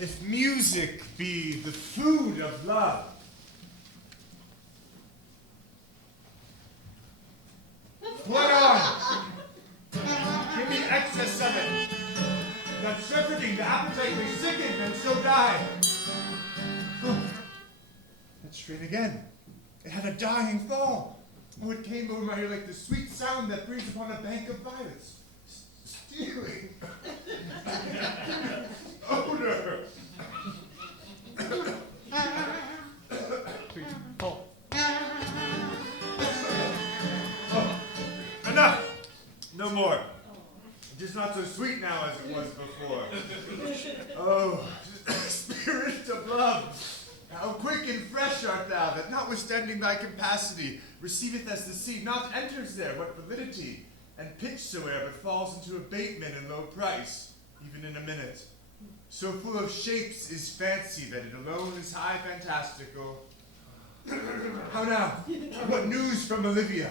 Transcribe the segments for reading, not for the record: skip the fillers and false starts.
if music be the food of love. What on? Give me excess of it. That shepherding, the appetite may sicken and so die. Oh, that strain again. It had a dying fall. Oh, it came over my ear like the sweet sound that breathes upon a bank of violets. Stealing. Odor. Oh. Enough. No more. It is not so sweet now as it was before. Oh, spirit of love. How quick and fresh art thou, that notwithstanding thy capacity, receiveth as the seed, not enters there what validity, and pitch soe'er, but falls into abatement and low price, even in a minute. So full of shapes is fancy, that it alone is high fantastical. How now? What news from Olivia?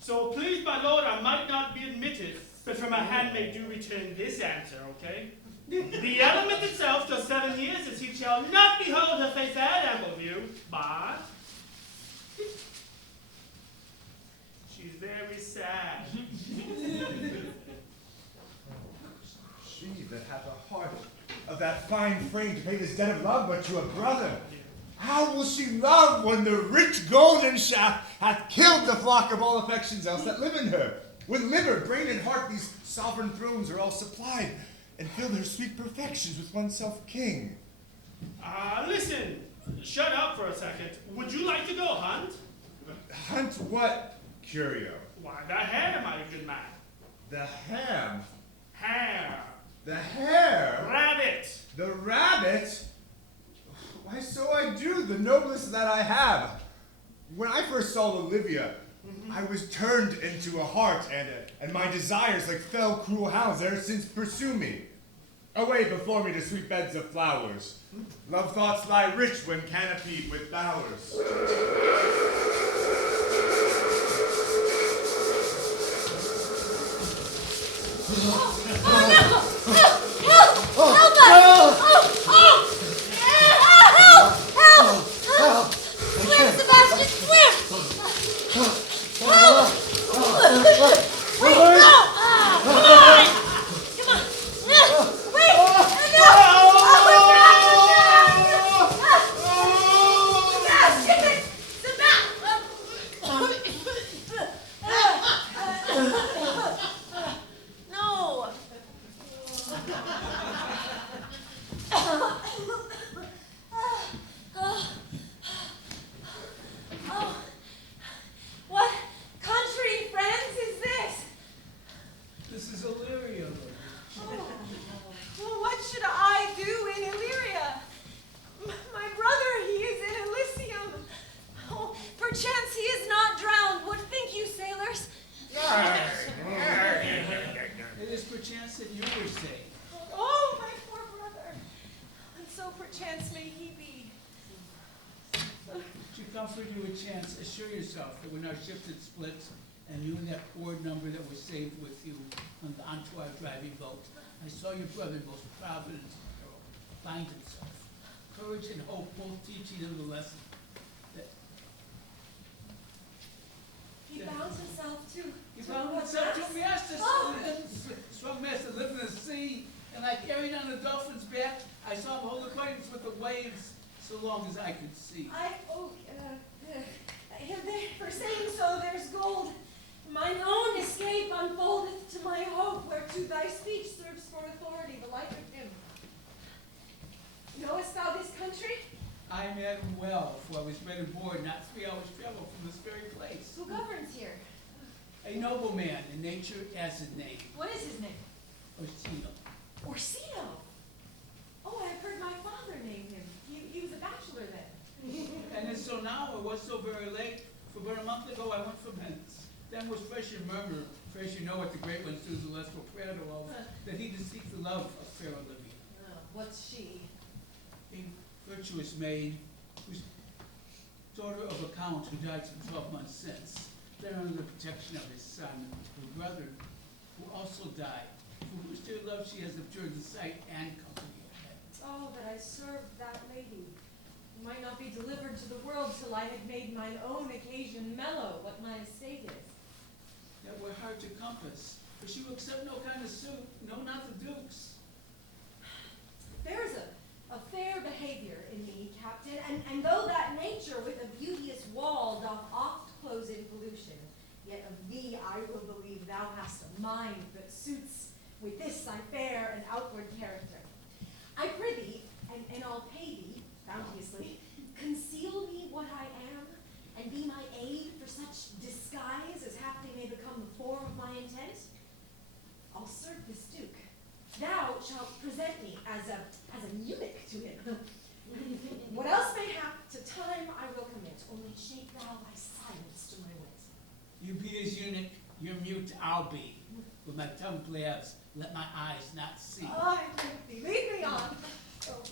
So please, my lord, I might not be admitted, but from my handmaid do return this answer, okay? The element itself does 7 years as he shall not behold her face at ample view, but she's very sad. She that hath a heart of that fine frame to pay this debt of love but to a brother. How will she love when the rich golden shaft hath killed the flock of all affections else that live in her? With liver, brain, and heart these sovereign thrones are all supplied, and fill their sweet perfections with oneself king. Listen, shut up for a second. Would you like to go hunt? Hunt what, Curio? Why, the hare, my good man. The ham? Hare. The hare? Rabbit. The rabbit? Why, so I do, the noblest that I have. When I first saw Olivia, I was turned into a hart, and my desires, like fell cruel hounds, ever since pursue me. Away before me to sweet beds of flowers. Love thoughts lie rich when canopied with bowers. Help! Swim, Sebastian, swim! Wait, no! Come on! Wait! No! What country, friends, is this? This is Illyria. Oh. Well, what should I do in Illyria? My brother, he is in Elysium. Oh, perchance he is not drowned. What think you, sailors? It is perchance that you were saved. Oh, my poor brother. And so perchance may he be. To comfort you a chance, assure yourself that when our ship had split, and you and that poor number that were saved with you onto our driving boat, I saw your brother, most provident hero, bind himself. Courage and hope both teaching him the lesson. That He bound himself to. he found himself to a master, strong master, lived in the sea, and I carried on the dolphin's back. I saw him hold acquaintance with the waves so long as I could see. For saying so, there's gold. Mine own escape unfoldeth to my hope, whereto thy speech serves for authority, the like of him. Knowest thou this country? I am at him well, for I was bred aboard, not 3 hours' travel from this very place. Who governs here? A noble man, in nature as in name, What is his name? Orsino. Orsino. Oh, I've heard my father name him. He was a bachelor then. And then so now it was so very late, for about a month ago I went from hence. Then was fresh in murmur, fresh you know what the great ones do, the less will prayer to love, that he did seek the love of fair Olivia. What's she? A virtuous maid, whose daughter of a count who died some 12 months since, there under the protection of his son, her brother, who also died, for whose dear love she has abjured the sight and company of heaven. all that I served that lady, who might not be delivered to the world till I had made mine own occasion mellow what my estate is. That were hard to compass, for she will accept no kind of suit, no, not the Duke's. There is a fair behavior in me, Captain, and though that nature with a beauteous wall doth oft close in pollution, yet of thee I will believe thou hast a mind that suits with this thy fair and outward character. I prithee, and I'll pay thee bounteously, conceal me what I am, and be my aid for such disguise as haply may become the form of my intent. I'll serve this Duke. Thou shalt present me as a eunuch to him. What else may hap to time I will commit, only shape thou thy silence to my wit. You be his eunuch, your mute I'll be. With my tongue blabs, let my eyes not see. I thank thee. Lead me on. Oh.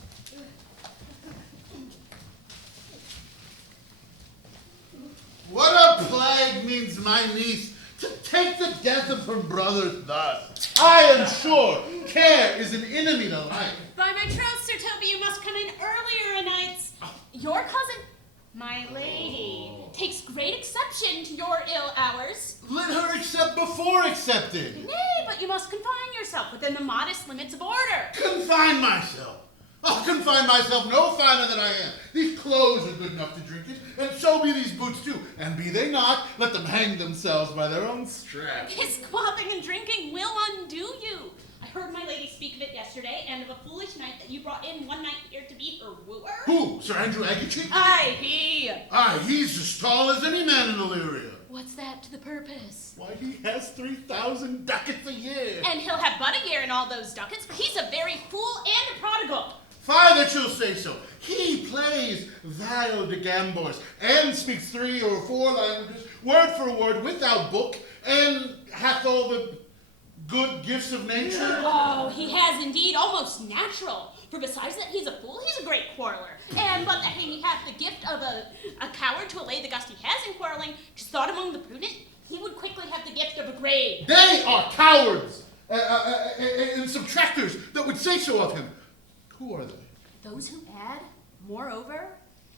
What a plague means my niece to take the death of her brother thus? I am sure care is an enemy to life. By my troth, Sir Toby, you must come in earlier a nights. Your cousin, my lady, takes great exception to your ill hours. Let her accept before accepted. Nay, but you must confine yourself within the modest limits of order. Confine myself. I'll confine myself no finer than I am. These clothes are good enough to drink it, and so be these boots too. And be they not, let them hang themselves by their own straps. His quaffing and drinking will undo you. I heard my lady speak of it yesterday, and of a foolish knight that you brought in one night here to be her wooer. Who? Sir Andrew Aguecheek? Aye, he. Aye, he's as tall as any man in Illyria. What's that to the purpose? Why, he has 3,000 ducats a year. And he'll have but a year in all those ducats, for he's a very fool and a prodigal. Fie that you'll say so. He plays vile de gambors, and speaks 3 or 4 languages, word for word, without book, and hath all the good gifts of nature. Oh, he has indeed, almost natural. For besides that he's a fool, he's a great quarreler. And but that he hath the gift of a coward to allay the gust he has in quarreling, just thought among the prudent, he would quickly have the gift of a grave. They are cowards and subtractors that would say so of him. Who are they? Those who add, moreover,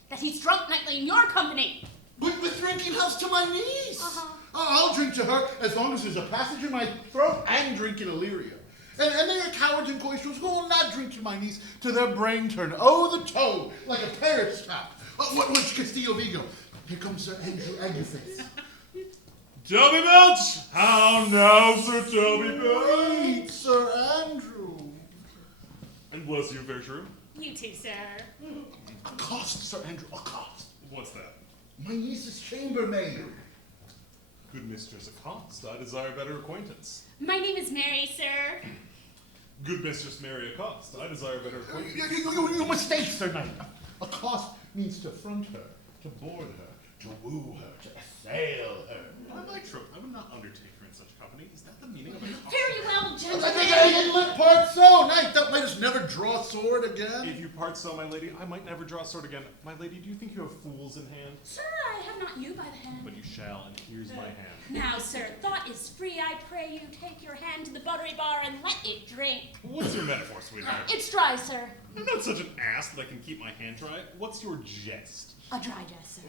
that he's drunk nightly in your company. With drinking house to my niece. Uh-huh. I'll drink to her as long as there's a passage in my throat and drink in Illyria. And they are cowards and coistrels who will not drink to my niece to their brain turn. Oh, the toad, like a parrot stopped. What was Castillo Vigo? Here comes Sir Andrew Agueface. Toby Belch! How now, Sir Toby Belch? Great, Sir Andrew. And bless you, fair shrew. You too, sir. Accost, Sir Andrew, accost. What's that? My niece's chambermaid. Good Mistress Accost, I desire better acquaintance. My name is Mary, sir. Good Mistress Mary Accost, I desire better acquaintance. You mistake, Sir Knight. Accost means to front her, to board her, to woo her, to assail her. By my troth, I would not undertake her in such company. Is that the meaning of accost? Very well, I gentlemen. let part so, Knight, thou mightest never draw sword again. If you part so, my lady, I might never draw sword again. My lady, do you think you have fools in hand? Sir, I have not you by the hand. But you shall, and here's my hand. Now, sir, thought is free. I pray you take your hand to the buttery bar and let it drink. What's your metaphor, sweetheart? It's dry, sir. I'm not such an ass that I can keep my hand dry. What's your jest? A dry jest, sir.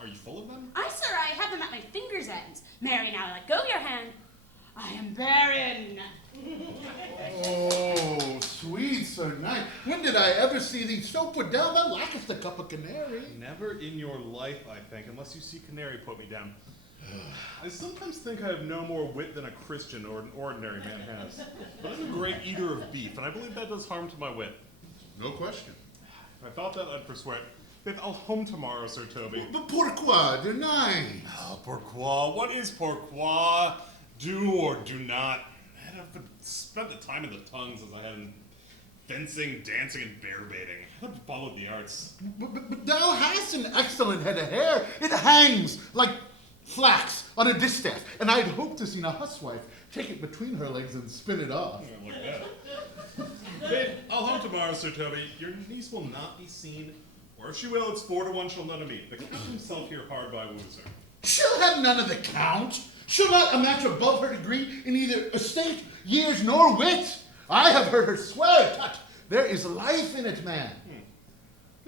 Are you full of them? Aye, sir, I have them at my fingers' ends. Mary, now let go your hand. I am barren. Oh, sweet Sir Knight, when did I ever see thee so put down? Thou lackest a cup of canary. Never in your life, I think, unless you see canary put me down. I sometimes think I have no more wit than a Christian or an ordinary man has. But I'm a great eater of beef, and I believe that does harm to my wit. No question. If I thought that, I'd persuade. If I'll home tomorrow, Sir Toby. But pourquoi deny? Oh, pourquoi? What is pourquoi? Do or do not. Man, I've spent the time in the tongues as I had in fencing, dancing, and bear baiting. I've followed the arts. But thou hast an excellent head of hair. It hangs like flax on a distaff, and I'd hoped to see a huswife take it between her legs and spin it off. Yeah, like that. Babe, I'll home tomorrow, Sir Toby. Your niece will not be seen, or if she will, it's 4 to 1 she'll none of me. The Count himself here hard by woos her. She'll have none of the Count. She'll not a match above her degree in either estate, years, nor wit. I have heard her swear, tut, There is life in it, man.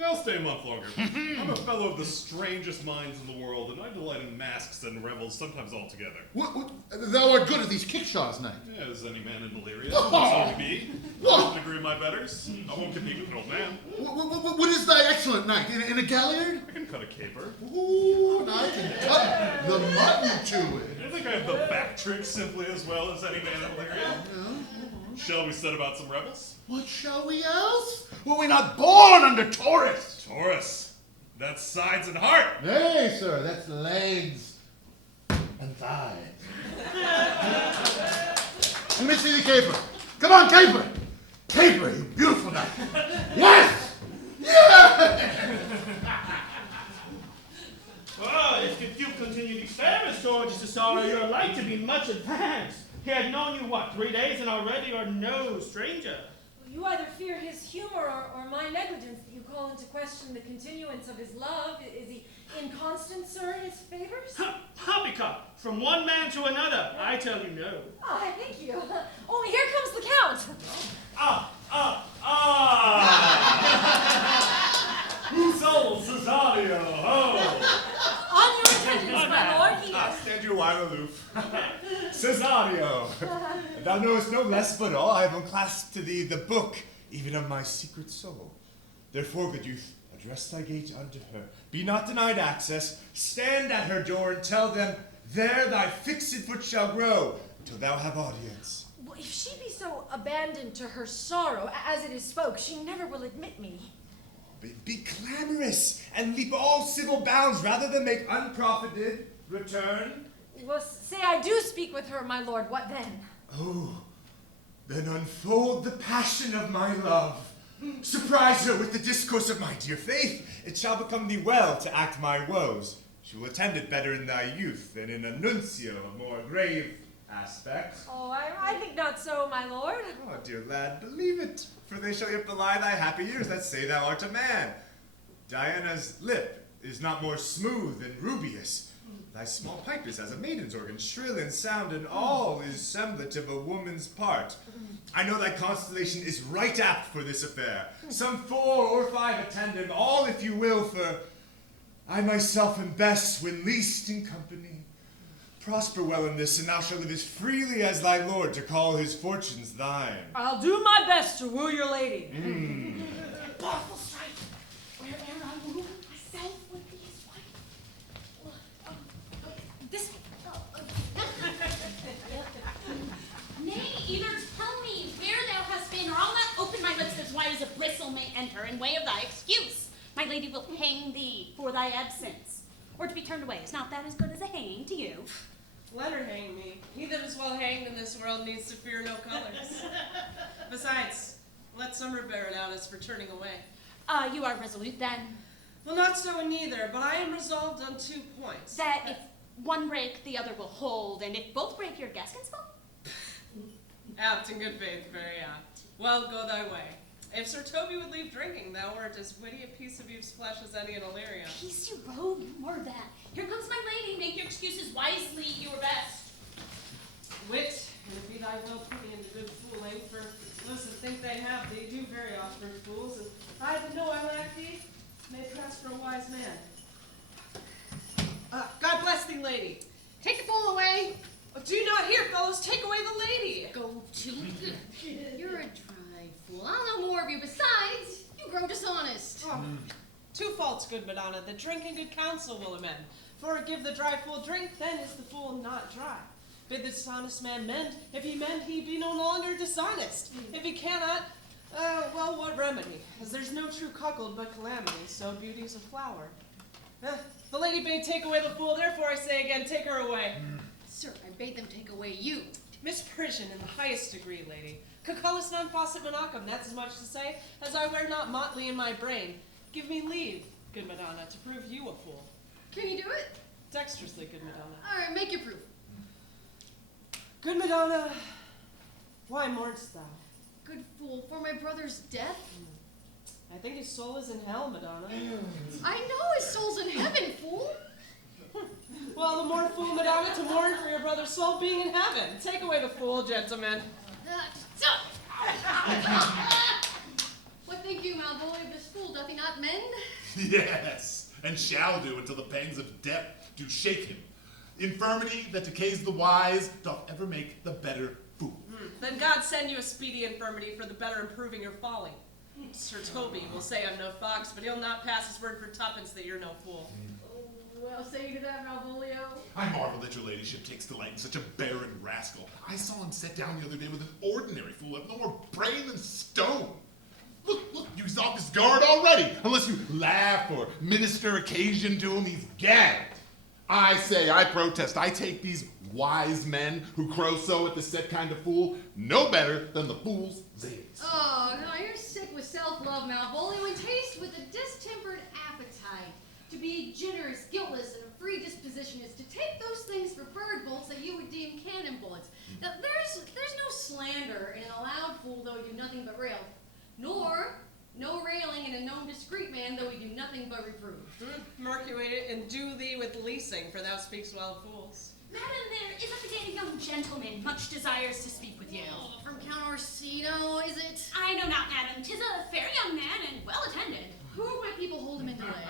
I'll stay a month longer. I'm a fellow of the strangest minds in the world, and I delight in masks and revels, sometimes all together. Thou art good at these kickshaws, knight. As any man in Illyria, so to be. I don't agree with my betters. I won't compete with an old man. What is thy excellent knight? In a galliard? I can cut a caper. Ooh, and I can cut the mutton to it. I think I have the back trick simply as well as any man in Illyria. Shall we set about some revels? What shall we else? Were we not born under Taurus? Taurus. That's sides and heart. Nay, sir, that's legs and thighs. Let me see the caper. Come on, caper. Caper, you beautiful knight. Yes! Yes! Well, if the Duke continued experiments towards Cesaro, you're like to be much advanced. He had known you, 3 days, and already are no stranger. You either fear his humor or my negligence that you call into question the continuance of his love. Is he inconstant, sir, in his favors? Poppycock, from one man to another, I tell you no. Oh, thank you. Oh, here comes the Count. Who sold Cesario? On your attendance, my lord, he is. Stand you while aloof. Cesario, thou knowest no less but all. I have unclasped to thee the book, even of my secret soul. Therefore, good youth, address thy gate unto her. Be not denied access. Stand at her door and tell them, there thy fixed foot shall grow, till thou have audience. Well, if she be so abandoned to her sorrow, as it is spoke, she never will admit me. Be clamorous and leap all civil bounds rather than make unprofited return. Well, say I do speak with her, my lord, what then? Oh, then unfold the passion of my love. Surprise her with the discourse of my dear faith. It shall become thee well to act my woes. She will attend it better in thy youth than in a nuncio of more grave aspect. Oh, I think not so, my lord. Oh, dear lad, believe it, for they shall yet belie thy happy years that say thou art a man. Diana's lip is not more smooth and rubious. Thy small pipe is as a maiden's organ, shrill in sound, and all is semblant of a woman's part. I know thy constellation is right apt for this affair. Some 4 or 5 attend him, all if you will, for I myself am best when least in company. Prosper well in this, and thou shalt live as freely as thy lord to call his fortunes thine. I'll do my best to woo your lady. Awful strife, wherever I woo myself would be his wife. This Nay, either tell me where thou hast been, or I'll not open my lips as wide as a bristle may enter in way of thy excuse. My lady will hang thee for thy absence. Or to be turned away, is not that as good as a hanging to you? Let her hang me. He that is well hanged in this world needs to fear no colors. Besides, let some bear it out as for turning away. You are resolute then? Well, not so in neither, but I am resolved on 2 points. That if one break, the other will hold, and if both break, your gaskins fall? Apt in good faith, very apt. Well, go thy way. If Sir Toby would leave drinking, thou art as witty a piece of youth's flesh as any in Illyria. Peace, you rogue, more of that. Here comes my lady, make your excuses wisely, you are best. Wit, and it be thy will put me into good fooling, for those that think they have thee do very often fools, and I that know I lack thee may pass for a wise man. God bless thee, lady. Take the fool away. Oh, do not hear, fellows, take away the lady. Go to. You're a dry fool. I'll know more of you. Besides, you grow dishonest. Oh, 2 faults, good Madonna, that drink and good counsel will amend. For give the dry fool drink, then is the fool not dry. Bid the dishonest man mend. If he mend, he be no longer dishonest. If he cannot, well, what remedy? As there's no true cuckold but calamity, so beauty's a flower. The lady bade take away the fool, therefore I say again, take her away. Sir, I bade them take away you. Misprision in the highest degree, lady. Caculus non facet monachum, that's as much to say, as I wear not motley in my brain. Give me leave, good Madonna, to prove you a fool. Can you do it? Dexterously, good Madonna. All right, make your proof. Good Madonna, why mournest thou? Good fool, for my brother's death? I think his soul is in hell, Madonna. I know his soul's in heaven, fool. Well, the more fool, Madonna, to mourn for your brother's soul being in heaven. Take away the fool, gentlemen. What think you, Malvolio, of this fool? Doth he not mend? Yes, and shall do until the pangs of death do shake him. Infirmity that decays the wise doth ever make the better fool. Then God send you a speedy infirmity for the better improving your folly. Sir Toby will say I'm no fox, but he'll not pass his word for tuppence that you're no fool. Well, say you to that, Malvolio. I marvel that your ladyship takes delight in such a barren rascal. I saw him set down the other day with an ordinary fool, have no more brain than stone. Look, he's off his guard already. Unless you laugh or minister occasion to him, he's gagged. I say, I protest, I take these wise men who crow so at the set kind of fool no better than the fool's zanies. Oh, no, you're sick with self-love, Malvolio, and taste with a distempered appetite. To be generous, guiltless, and a free disposition is to take those things for bird bolts that you would deem cannon bullets. Now, there's no slander in a loud fool, though he do nothing but rail, nor no railing in a known discreet man, though he do nothing but reprove. Mercury, and do thee with leasing, for thou speakst well of fools. Madam, there is at the gate a young gentleman, much desires to speak with you. Oh, from Count Orsino, is it? I know not, madam. 'Tis a fair young man and well attended. Who of my people hold him in delay?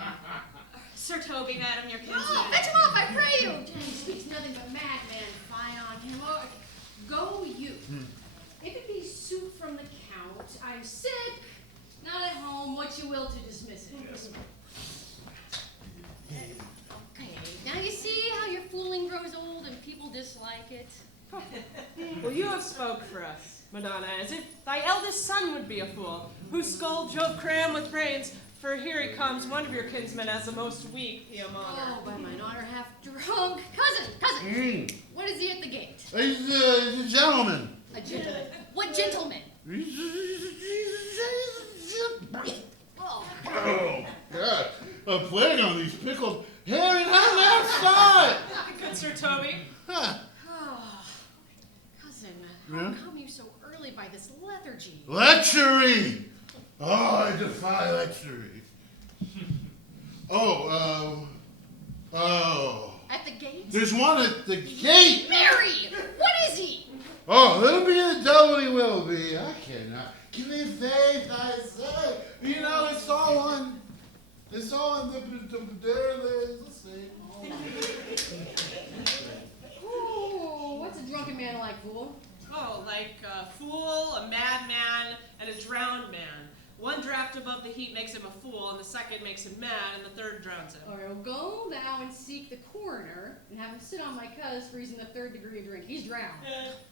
Sir Toby, madam, your kinsman. Oh, fetch him off, I pray you! He speaks nothing but madman, fie on him. Oh, go you. If it be suit from the Count, I'm sick, not at home, what you will to dismiss it. Yes. Okay, now you see how your fooling grows old and people dislike it? Well, you have spoke for us, Madonna, as if thy eldest son would be a fool, whose skull Jove cram with brains, for here he comes, one of your kinsmen, as the most weak he am honor. Oh, by mine honor, half drunk. Cousin! What is he at the gate? He's a gentleman. A gentleman. What gentleman? Oh. Oh, God. A plague on these pickled herring outside. Good Sir Toby. Huh. Oh, cousin, Yeah? how come you so early by this lethargy? Lechery! Oh, I defy lechery. At the gate? There's one at the gate. Mary! What is he? Oh, he'll be the devil he will be. I cannot. Give me faith, I say. You know, it's all one. It's all in there's the same. Oh, what's a drunken man like, fool? Oh, like a fool, a madman, and a drowned man. One draft above the heat makes him a fool, and the second makes him mad, and the third drowns him. All right, well, go thou and seek the coroner and have him sit on my cuz for using the 3rd degree of drink. He's drowned.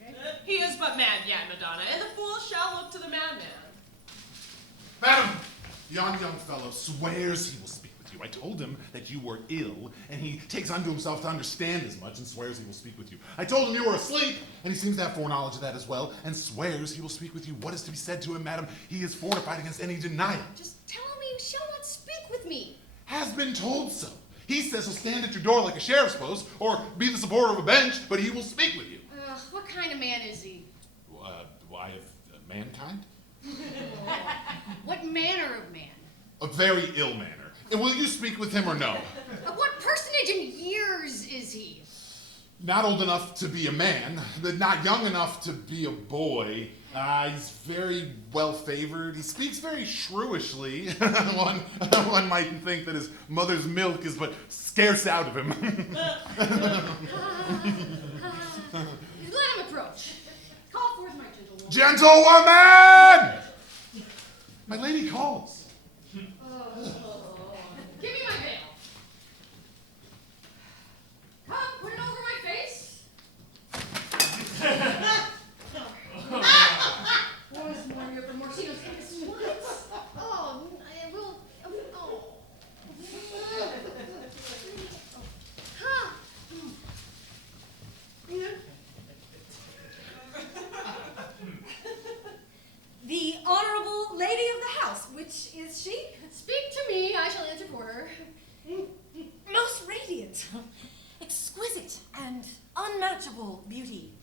Okay? He is but mad yet, Madonna, and the fool shall look to the madman. Madam, yon young fellow swears he will speak with you. I told him that you were ill, and he takes unto himself to understand as much and swears he will speak with you. I told him you were asleep, and he seems to have foreknowledge of that as well, and swears he will speak with you. What is to be said to him, madam? He is fortified against any denial. Just tell him you shall not speak with me. Has been told so. He says he'll stand at your door like a sheriff's post, or be the supporter of a bench, but he will speak with you. What kind of man is he? Why, of mankind? What manner of man? A very ill manner. And will you speak with him or no? What personage in years is he? Not old enough to be a man, but not young enough to be a boy. He's very well favored. He speaks very shrewishly. one might think that his mother's milk is but scarce out of him. Let him approach. Call forth my gentlewoman. Gentlewoman! My lady calls. Give me my veil. Come, put it over my face. Once more here from Orsino's famous what? Oh, I will. Oh. Huh. The honorable lady of the house, which is she? Speak to me, I shall answer for her. Most radiant, exquisite, and unmatchable beauty.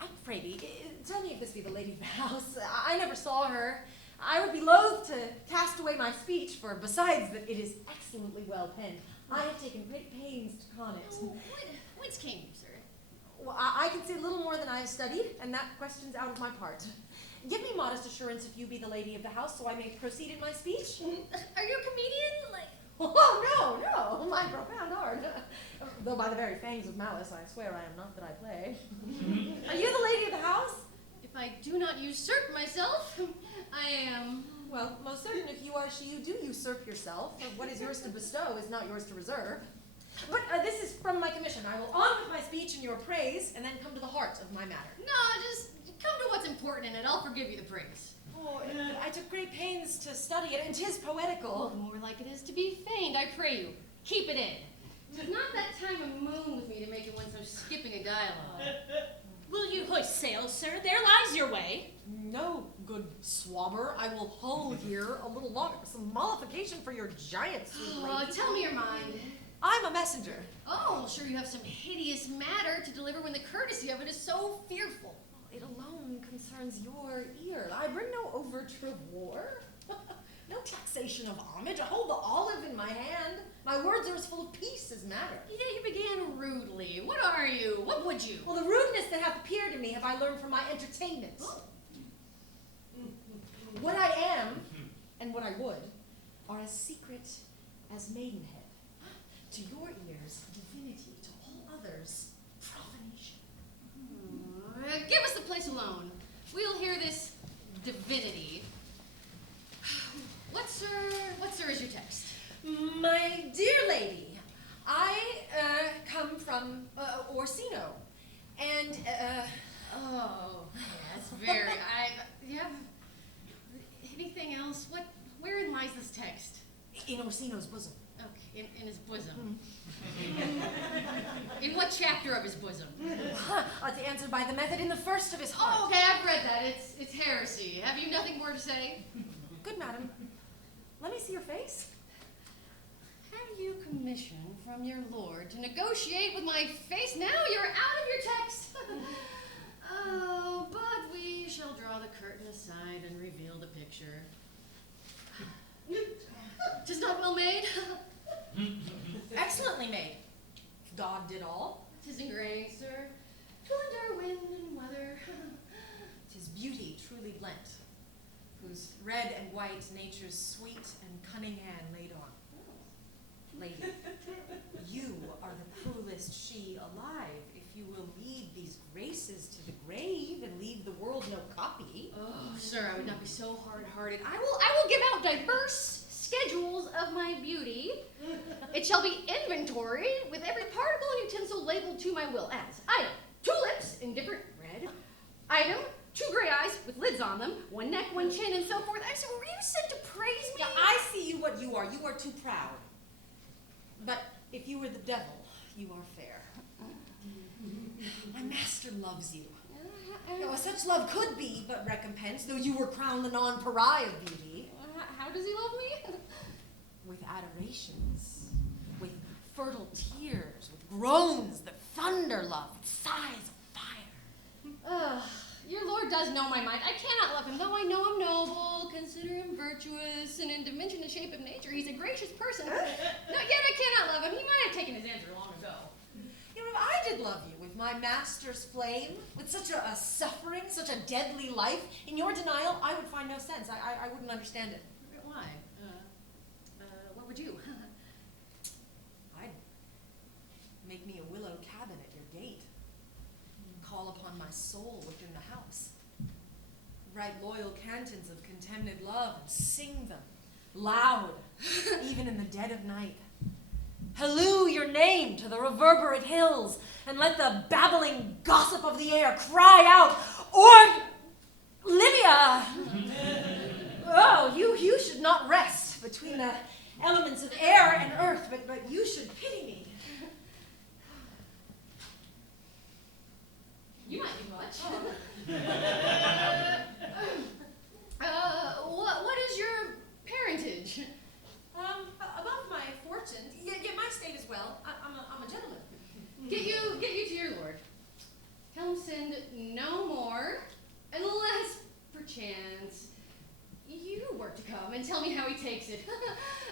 I'm afraid, tell me if this be the lady of the house. I never saw her. I would be loath to cast away my speech, for besides that it is excellently well penned, I have taken great pains to con it. Oh, whence came you, sir? Well, I can say little more than I have studied, and that question's out of my part. Give me modest assurance if you be the lady of the house, so I may proceed in my speech. Are you a comedian? Oh, no, my profound art. Though by the very fangs of malice, I swear I am not that I play. Are you the lady of the house? If I do not usurp myself, I am. Well, most certain if you are she, you do usurp yourself. For what is yours to bestow is not yours to reserve. But this is from my commission. I will on with my speech in your praise, and then come to the heart of my matter. No, just come to what's important in it. I'll forgive you the praise. Oh, I took great pains to study it, and 'tis poetical. More like it is to be feigned, I pray you. Keep it in. 'Tis not that time of moon with me to make it one so skipping a dialogue. Will you hoist sail, sir? There lies your way. No, good swabber. I will hull here a little longer. Some mollification for your giant, sweet lady. Tell me your mind. I'm a messenger. Oh, sure you have some hideous matter to deliver when the courtesy of it is so fearful. It alone concerns your ear. I bring no overture of war, no taxation of homage. I hold the olive in my hand. My words are as full of peace as matter. Yeah, you began rudely. What are you? What would you? Well, the rudeness that hath appeared in me have I learned from my entertainment. What I am, and what I would, are as secret as maidenhead. To your ears, divinity. To all others, profanation. Give us the place alone. We'll hear this divinity. What, sir, is your text? My dear lady, I come from Orsino, and Oh, that's very. You have anything else? Wherein lies this text? in Orsino's bosom. Okay, in his bosom. In what chapter of his bosom? It's answered by the method in the first of his heart. Oh, okay, I've read that. It's heresy. Have you nothing more to say? Good, madam. Let me see your face. Have you commission from your lord to negotiate with my face? Now you're out of your text. Oh, but we shall draw the curtain aside and reveal the picture. 'Tis not well made. Excellently made. God did all. 'Tis ingrained, sir, to endure wind and weather. 'Tis beauty truly blent, whose red and white nature's sweet and cunning hand laid on. Lady, you are the cruelest she alive, if you will lead these graces to the grave and leave the world no copy. Oh, sir, I would not be so hard-hearted. I will give out diverse schedules of my beauty. It shall be inventory with every particle and utensil labeled to my will as item, 2 lips in different red, item, 2 gray eyes with lids on them, 1 neck, 1 chin, and so forth. I said, were you sent to praise me? Yeah, I see you what you are. You are too proud. But if you were the devil, you are fair. My master loves you. Such love could be but recompense, though you were crowned the non-pariah of beauty. How does he love me? With adorations, with fertile tears, with groans that thunder love, with sighs of fire. Your lord does know my mind. I cannot love him, though I know him noble, consider him virtuous, and in dimension and shape of nature, he's a gracious person. No, yet I cannot love him. He might have taken his answer long ago. You know, if I did love you with my master's flame, with such a suffering, such a deadly life, in your denial, I would find no sense. I wouldn't understand it. Why? What would you? I'd make me a willow cabin at your gate. Call upon my soul within the house. Write loyal cantons of contemned love and sing them loud, even in the dead of night. Halloo your name to the reverberate hills, and let the babbling gossip of the air cry out, Olivia! Oh, you should not rest between the elements of air and earth, but you should pity me. You might be much. What is your parentage? Above my fortune, yet my state as well. I'm a gentleman. Get you to your lord. Tell him send no more, unless perchance you were to come and tell me how he takes it.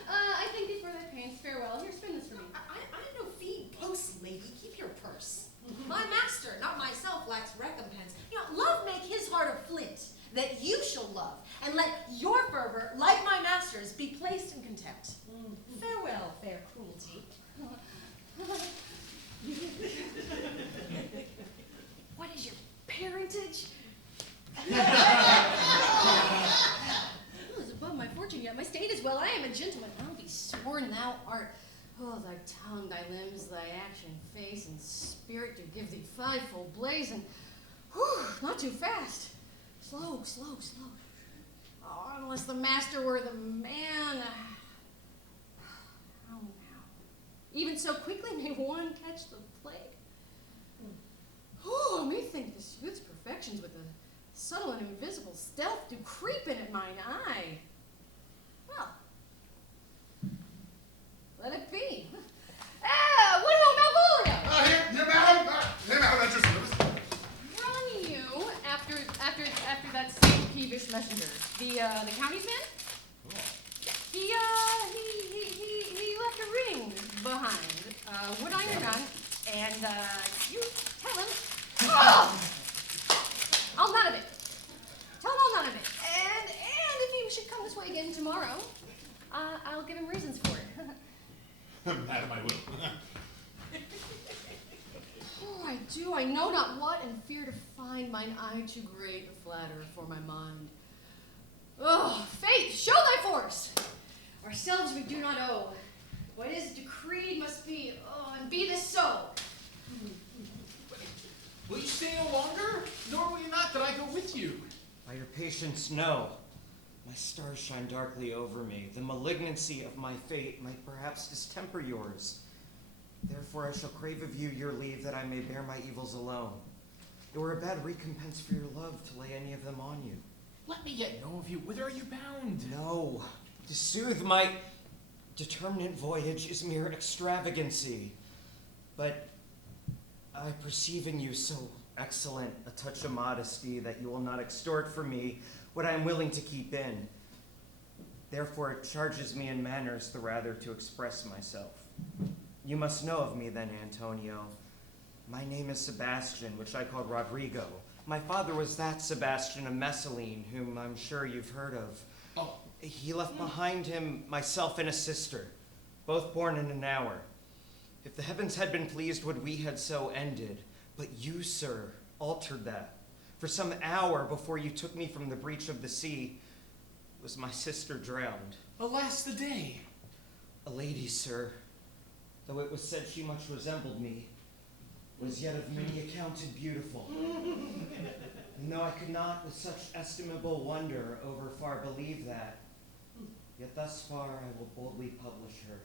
I thank thee for thy pains. Farewell. Here, spend this for me. I am no feed post, lady. Keep your purse. My master, not myself, lacks recompense. that you shall love, and let your fervor, like my master's, be placed in contempt. Farewell, fair cruelty. What is your parentage? Who is above my fortune yet? My state is well. I am a gentleman. I'll be sworn thou art. Oh, thy tongue, thy limbs, thy action, face, and spirit do give thee fivefold blaze, and not too fast. Slow, slow, slow. Oh, unless the master were the man. How now? Even so quickly may one catch the plague. Oh, methink this youth's perfections with a subtle and invisible stealth do creep in at mine eye. Well, let it be. What ho, Malvolio! Here, madam! Here, madam, I just noticed. Run you after that same peevish messenger. The county's man? Oh. He left a ring behind, wood iron gun, and, you tell him, all none of it. Tell him all none of it. And if he should come this way again tomorrow, I'll give him reasons for it. Madam, I will. Oh, I do, I know not what, and fear to find mine eye too great a flatterer for my mind. Oh, fate, show thy force! Ourselves we do not owe. What is decreed must be, and be this so. Will you stay no longer? Nor will you not that I go with you? By your patience, no. My stars shine darkly over me. The malignancy of my fate might perhaps distemper yours. Therefore I shall crave of you your leave that I may bear my evils alone. It were a bad recompense for your love to lay any of them on you. Let me yet know of you. Whither are you bound? No. To soothe my determinate voyage is mere extravagancy. But I perceive in you so excellent a touch of modesty that you will not extort from me what I am willing to keep in. Therefore it charges me in manners the rather to express myself. You must know of me then, Antonio. My name is Sebastian, which I called Rodrigo. My father was that Sebastian of Messaline, whom I'm sure you've heard of. Oh. He left behind him myself and a sister, both born in an hour. If the heavens had been pleased, would we had so ended. But you, sir, altered that. For some hour before you took me from the breach of the sea, was my sister drowned. Alas the day. A lady, sir, though it was said she much resembled me, was yet of many accounted beautiful. And though I could not with such estimable wonder over far believe that, yet thus far I will boldly publish her.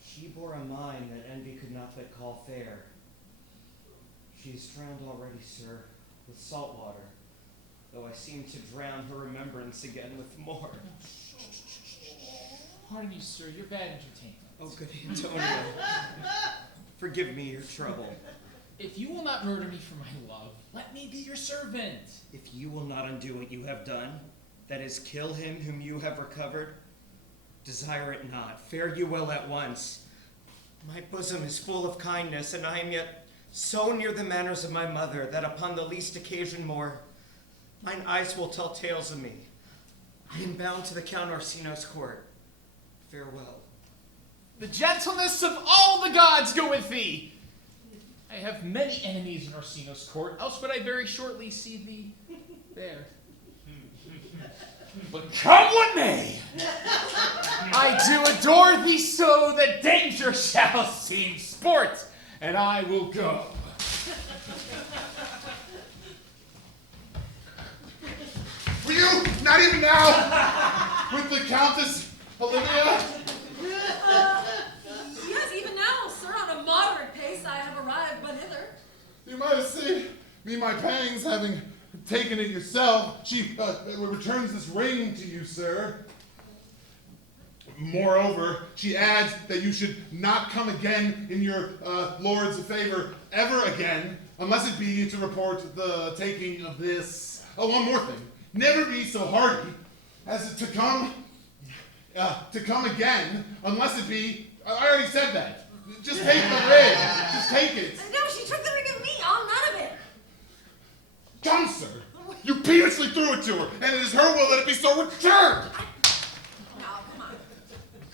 She bore a mind that envy could not but call fair. She is drowned already, sir, with salt water, though I seem to drown her remembrance again with more. Pardon you, sir, you're bad entertainment. Oh, good Antonio, forgive me your trouble. If you will not murder me for my love, let me be your servant. If you will not undo what you have done, that is, kill him whom you have recovered, desire it not. Fare you well at once. My bosom is full of kindness, and I am yet so near the manners of my mother that upon the least occasion more, mine eyes will tell tales of me. I am bound to the Count Orsino's court. Farewell. The gentleness of all the gods go with thee. I have many enemies in Orsino's court, else would I very shortly see thee there. But come what may, I do adore thee so that danger shall seem sport, and I will go. Will you? Not even now! With the Countess Olivia? Yes, even now, sir, on a moderate pace, I have arrived but hither. You might have seen me my pangs having taken it yourself. She returns this ring to you, sir. Moreover, she adds that you should not come again in your lord's favor ever again, unless it be to report the taking of this. Oh, one more thing. Never be so hardy as to come again, unless it be, I already said that. Just take the ring. Just take it. No, she took the ring of me, all none of it. Come, sir. You penal richly threw it to her, and it is her will that it be so returned. Now, come on.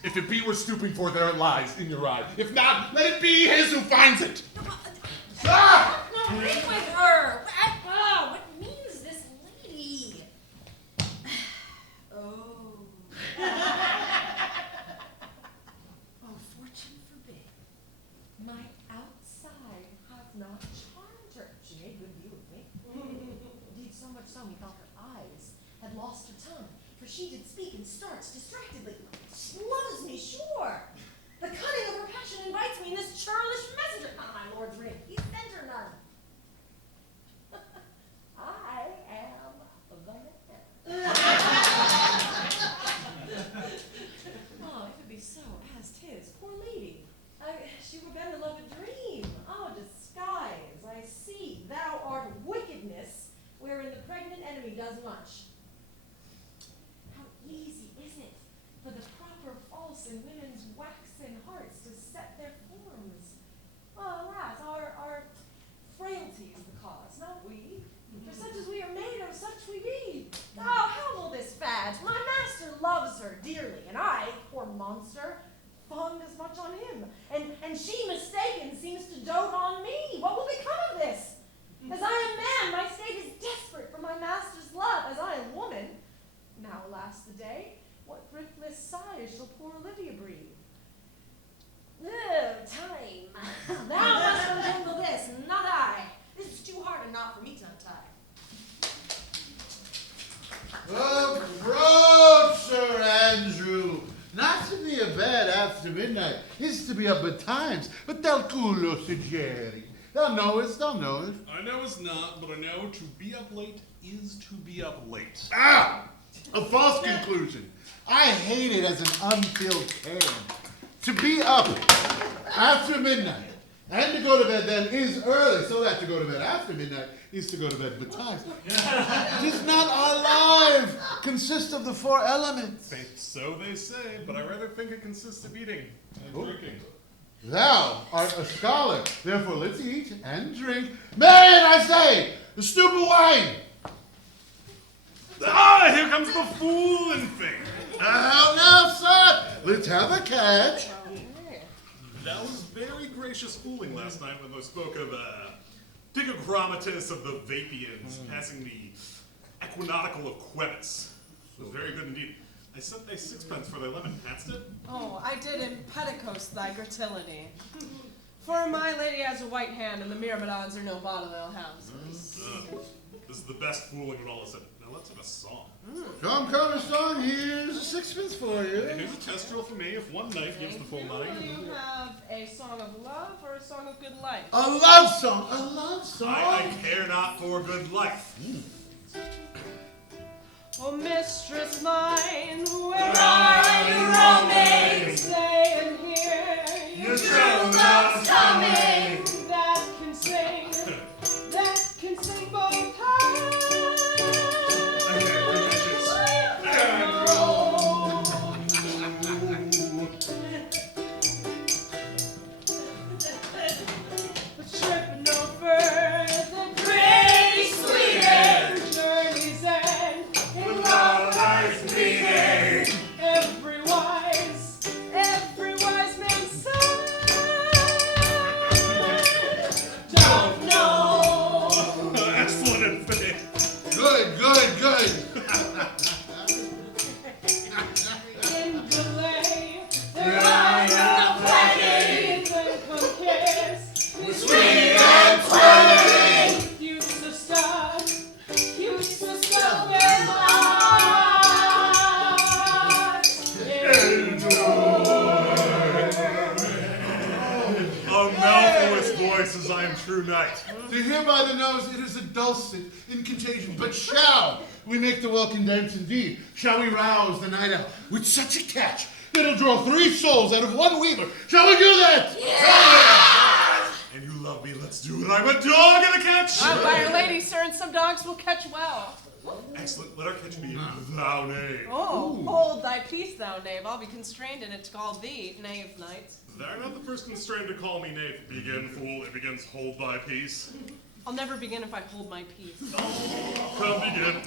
If it be worth stooping for, there it lies in your eye. If not, let it be his who finds it. Ah! No, read with her. What means this lady? Oh. Oh, fortune forbid. My outside hath not charmed her. She made good view of me. Indeed, so much so, methought her eyes had lost her tongue, for she did speak and starts distractedly. She loves me, sure. The cunning of her passion invites me in this churlish messenger. Ah, my lord's ring. He sent her none. I am the man. Oh, if it be so, as 'tis, poor lady. She were better love a dream. Oh, disguise. I see. Thou art wickedness, wherein the pregnant enemy does much. How easy is it for the proper false in women's waxen hearts to set their forms? Well, alas, our frailty is the cause, not we. For such as we are made of, such we be. Oh, how will this fad? My master loves her dearly, and I, poor monster, fond as much on him. And she, mistaken, seems to dote on me. What will become of this? As I am man, my state is desperate for my master's love. As I am woman, now alas the day, what thriftless sighs shall poor Olivia breathe? Oh, time. Thou must untangle this, not I. This is too hard a knot for me to untie. Approach, Sir Andrew. Not to be abed after midnight is to be up betimes, but del culo suggeri. Thou knowest. I know it's not, but I know to be up late is to be up late. Ah! A false conclusion. I hate it as an unfilled can. To be up after midnight and to go to bed then is early, so that to go to bed after midnight is to go to bed betimes. Does not our life consist of the four elements? So they say, but I rather think it consists of eating and drinking. Thou art a scholar, therefore let's eat and drink. Man, I say, the stupid wine. Ah, here comes the fooling thing. Now, sir, let's have a catch. That was very gracious fooling last night when they spoke of Picochramatus of the Vapians passing the Equinautical of Quebits. It was very good indeed. I sent thy sixpence for thy lemon. Hadst it? Oh, I did in petticoats thy gratillity. For my lady has a white hand, and the myrmidons are no vaudeville houses. This is the best fooling in all of it. Now let's have a song. Come, a song. Here's a sixpence for you. Here's a kestrel for me if one knife gives the full money. Do you have a song of love or a song of good life? A love song. I care not for good life. Oh, mistress mine, where are you roaming? Stay and hear your true love's coming. That can sing both high. Trip no further, pretty sweet journey's end. Every wise man said, don't know. Excellent and fit. Good. In delay, there are no weddings and come kiss. Sweet and twirling. Youth's a stud, get lost. A Malvolio's voice as I am true knight. To hear by the nose, it is a dulcet in contagion. But shall we make the welkin dance indeed? Shall we rouse the night out with such a catch that'll draw 3 souls out of 1 weaver? Shall we do that? Yeah! And you love me, let's do it. I'm a dog and a catch. By Our Lady, sir, and some dogs will catch well. Excellent, let our catch be thou knave. Oh, hold thy peace, thou knave. I'll be constrained in it to call thee knave, knight. Thou art not the first constrained to call me knave. Begin, fool, it begins hold thy peace. I'll never begin if I hold my peace. Come begin.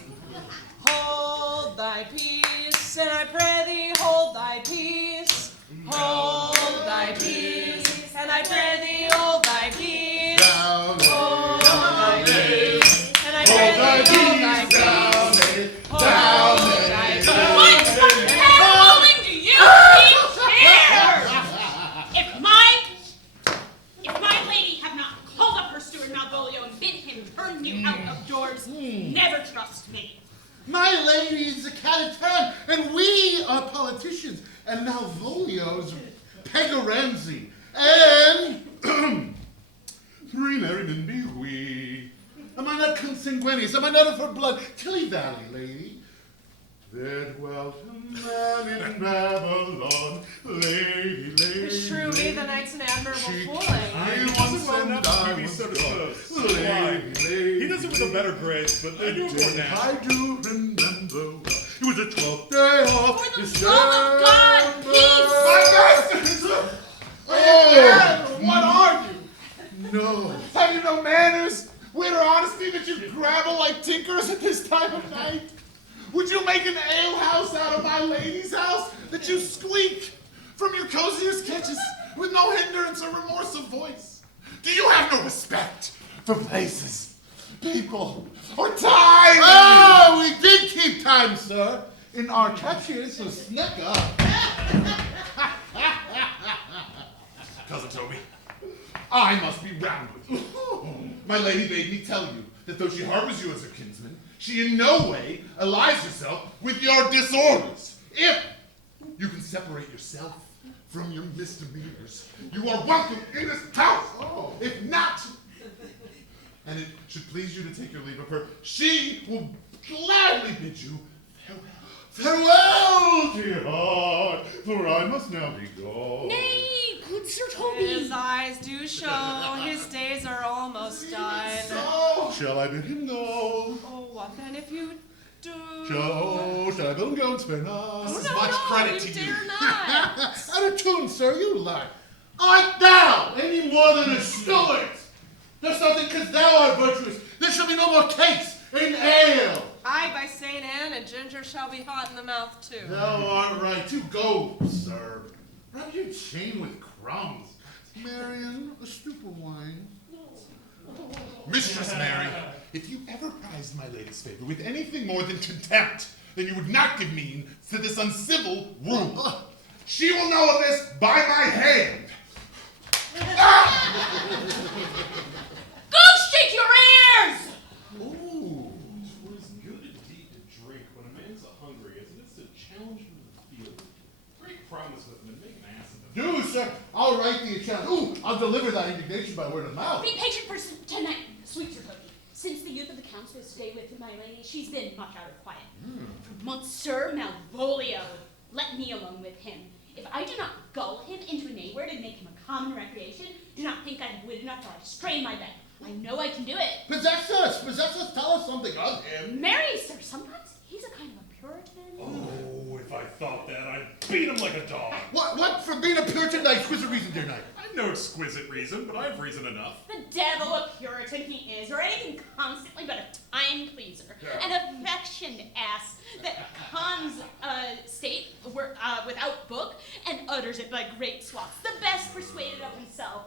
Hold thy peace, and I pray thee, hold thy peace. Hold thy peace, and I pray thee, hold thy peace. Hold thy peace, and I pray thee, hold thy peace. Hold thy peace. What the hell do you think here? If my lady have not called up her steward Malvolio and bid him turn you out of doors, never trust me. My lady is a Catron, and we are politicians, and Malvolio's Pegarenzi, and three merry men be we. Am I not consanguineous? Am I not of her blood? Tilly Valley, lady. There dwelt a man in Babylon, lady. It's truly the night's an admirable fooling. He doesn't well enough to be sort of lady. He does it with a better grace, but they do it more now. I do remember it was the 12th day of For the love of God, peace! My master! Oh, what are you? No. Have you no manners, wit or honesty that you grabble like tinkers at this time of night? Would you make an alehouse out of my lady's house that you squeak from your coziest kitchens with no hindrance or remorse of voice? Do you have no respect for places, people, or time? Oh, we did keep time, sir, in our catches, so sneak up. Cousin Toby. I must be round with you. My lady bade me tell you that though she harbors you as her kinsman, she in no way allies herself with your disorders. If you can separate yourself from your misdemeanors, you are welcome in this house. If not, and it should please you to take your leave of her, she will gladly bid you farewell. Farewell, dear heart, for I must now be gone. Nay, good Sir Toby. His eyes do show his days are almost done. So, shall I bid him go? Oh, what then if you do? Shall I bid him go and spare not? Oh, This is no, much no, credit you to dare you. not. Out of tune, sir, you lie. Art thou any more than a steward? There's something because thou art virtuous. There shall be no more cakes in ale. Aye, by St. Anne, and ginger shall be hot in the mouth too. Thou art right. You go, sir. Rub your chain with crumbs. Marion, a stoop of wine. Mistress Mary, if you ever prized my lady's favor with anything more than contempt, then you would not give mean to this uncivil rule. She will know of this by my hand. Go shake your ears! Ooh, 'twas good indeed to drink when a man's a-hungry, as it is to challenge him in the field. Great promise with him and make an ass of him. Do, sir. I'll write the account. Ooh, I'll deliver that indignation by word of mouth. Be patient for tonight, sweet Sir Toby. Since the youth of the council stay with my lady, she's been much out of quiet. For Monsieur Malvolio, let me alone with him. If I do not gull him into an A-word and make him a common recreation, do not think I have wit enough to restrain my bed. I know I can do it. Possess us, tell us something of him. Marry, sir, sometimes he's a kind of a Puritan. Oh, if I thought that, I'd beat him like a dog. What for being a Puritan, thy exquisite reason, dear knight? I've no exquisite reason, but I've reason enough. The devil a Puritan he is, or anything constantly but a time pleaser, an affectioned ass that cons state without book and utters it by great swaths, the best persuaded of himself,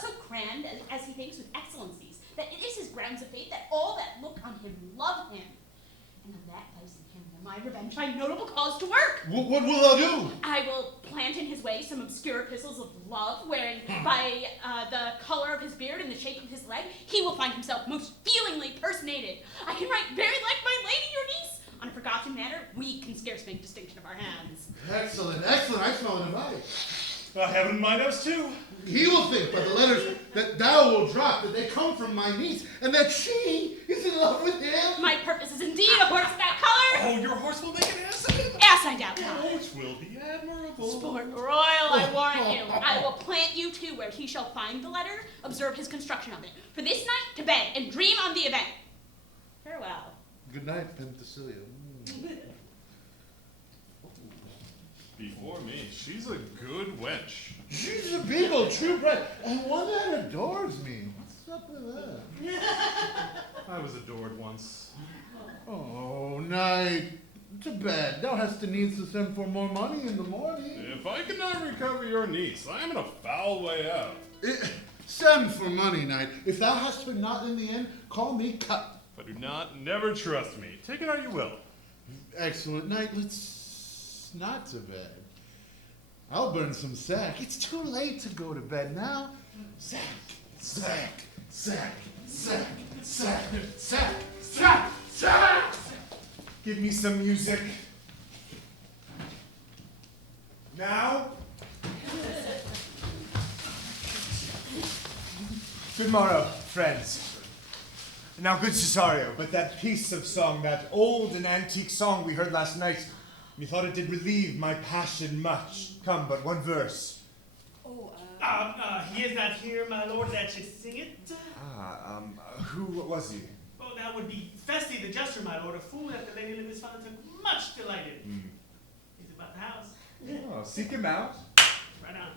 so crammed as he thinks with excellencies, that it is his grounds of faith that all that look on him love him. And of that lies in him my revenge, my notable cause to work. What will thou do? I will plant in his way some obscure epistles of love, wherein by the color of his beard and the shape of his leg, he will find himself most feelingly personated. I can write very like my lady, your niece. On a forgotten matter, we can scarce make distinction of our hands. Excellent. I smell an advice. I have in my nose too. He will think by the letters that thou will drop that they come from my niece, and that she is in love with him. My purpose is indeed a horse of that color. Oh, your horse will make an ass of him. Ass, I doubt not. Which will be admirable. Sport royal, I warn you. I will plant you too, where he shall find the letter, observe his construction of it. For this night, to bed, and dream on the event. Farewell. Good night, Penthesilea. Before me, she's a good wench. She's a beagle, true bred, and one that adores me. What's up with that? I was adored once. Oh, Knight, to bed. Thou hast the needs to send for more money in the morning. If I cannot recover your niece, I am in a foul way out. Send for money, Knight. If thou hast been not in the end, call me cut. But do not, never trust me. Take it how you will. Excellent, Knight. Let's not to bed. I'll burn some sack. It's too late to go to bed now. Sack, sack, sack, sack, sack, sack, sack, sack. Give me some music. Now? Good morrow, friends. Now, good Cesario, but that piece of song, that old and antique song we heard last night, methought it did relieve my passion much. Come, but one verse. He is not here, my lord, that should sing it. Who was he? Oh, that would be Feste the jester, my lord, a fool that the lady Olivia's father took much delight in. He's about the house. Oh, seek him out. Right on.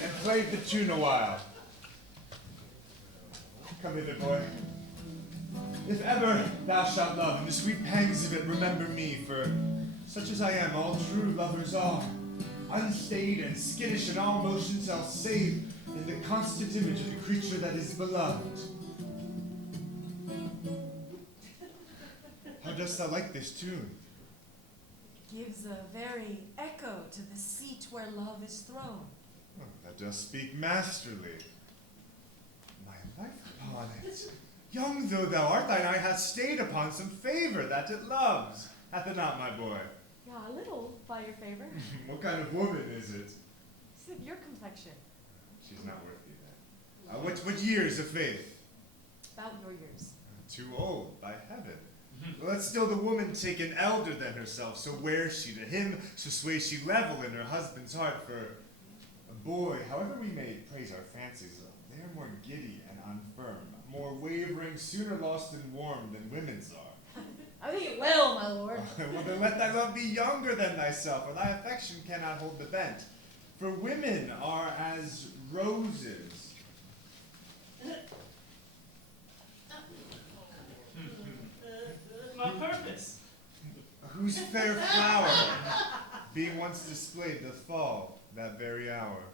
And play the tune a while. Come hither, boy. If ever thou shalt love, in the sweet pangs of it remember me, for such as I am, all true lovers are. Unstayed and skittish in all motions, I'll save in the constant image of the creature that is beloved. How dost thou like this tune? Gives a very echo to the seat where love is thrown. Oh, thou dost speak masterly. My life upon it. Young though thou art, thine eye hath stayed upon some favor that it loves. Hath it not, my boy? Yeah, a little by your favor. What kind of woman is it? It's of your complexion. She's not worth you then. What years of faith? About your years. Too old, by heaven. Let still the woman take an elder than herself, so wears she to him, so sways she level in her husband's heart. For a boy, however we may praise our fancies, they are more giddy and unfirm, more wavering, sooner lost and warm than women's are. I think it will, my lord. Well, then let thy love be younger than thyself, or thy affection cannot hold the bent. For women are as roses. My purpose. Whose fair flower, being once displayed, doth fall that very hour.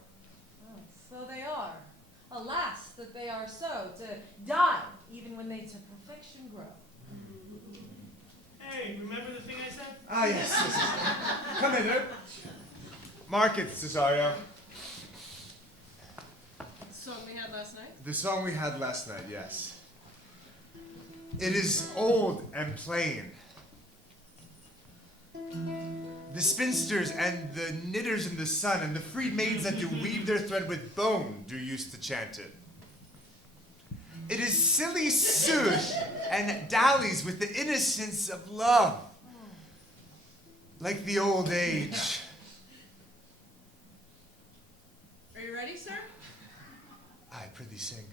Oh, so they are. Alas, that they are so, to die, even when they to perfection grow. Hey, remember the thing I said? Ah, yes. Come hither. Mark it, Cesario. The song we had last night? The song we had last night, yes. It is old and plain. The spinsters and the knitters in the sun and the freed maids that do weave their thread with bone do used to chant it. It is silly sooth and dallies with the innocence of love, like the old age. Are you ready, sir? I prithee sing.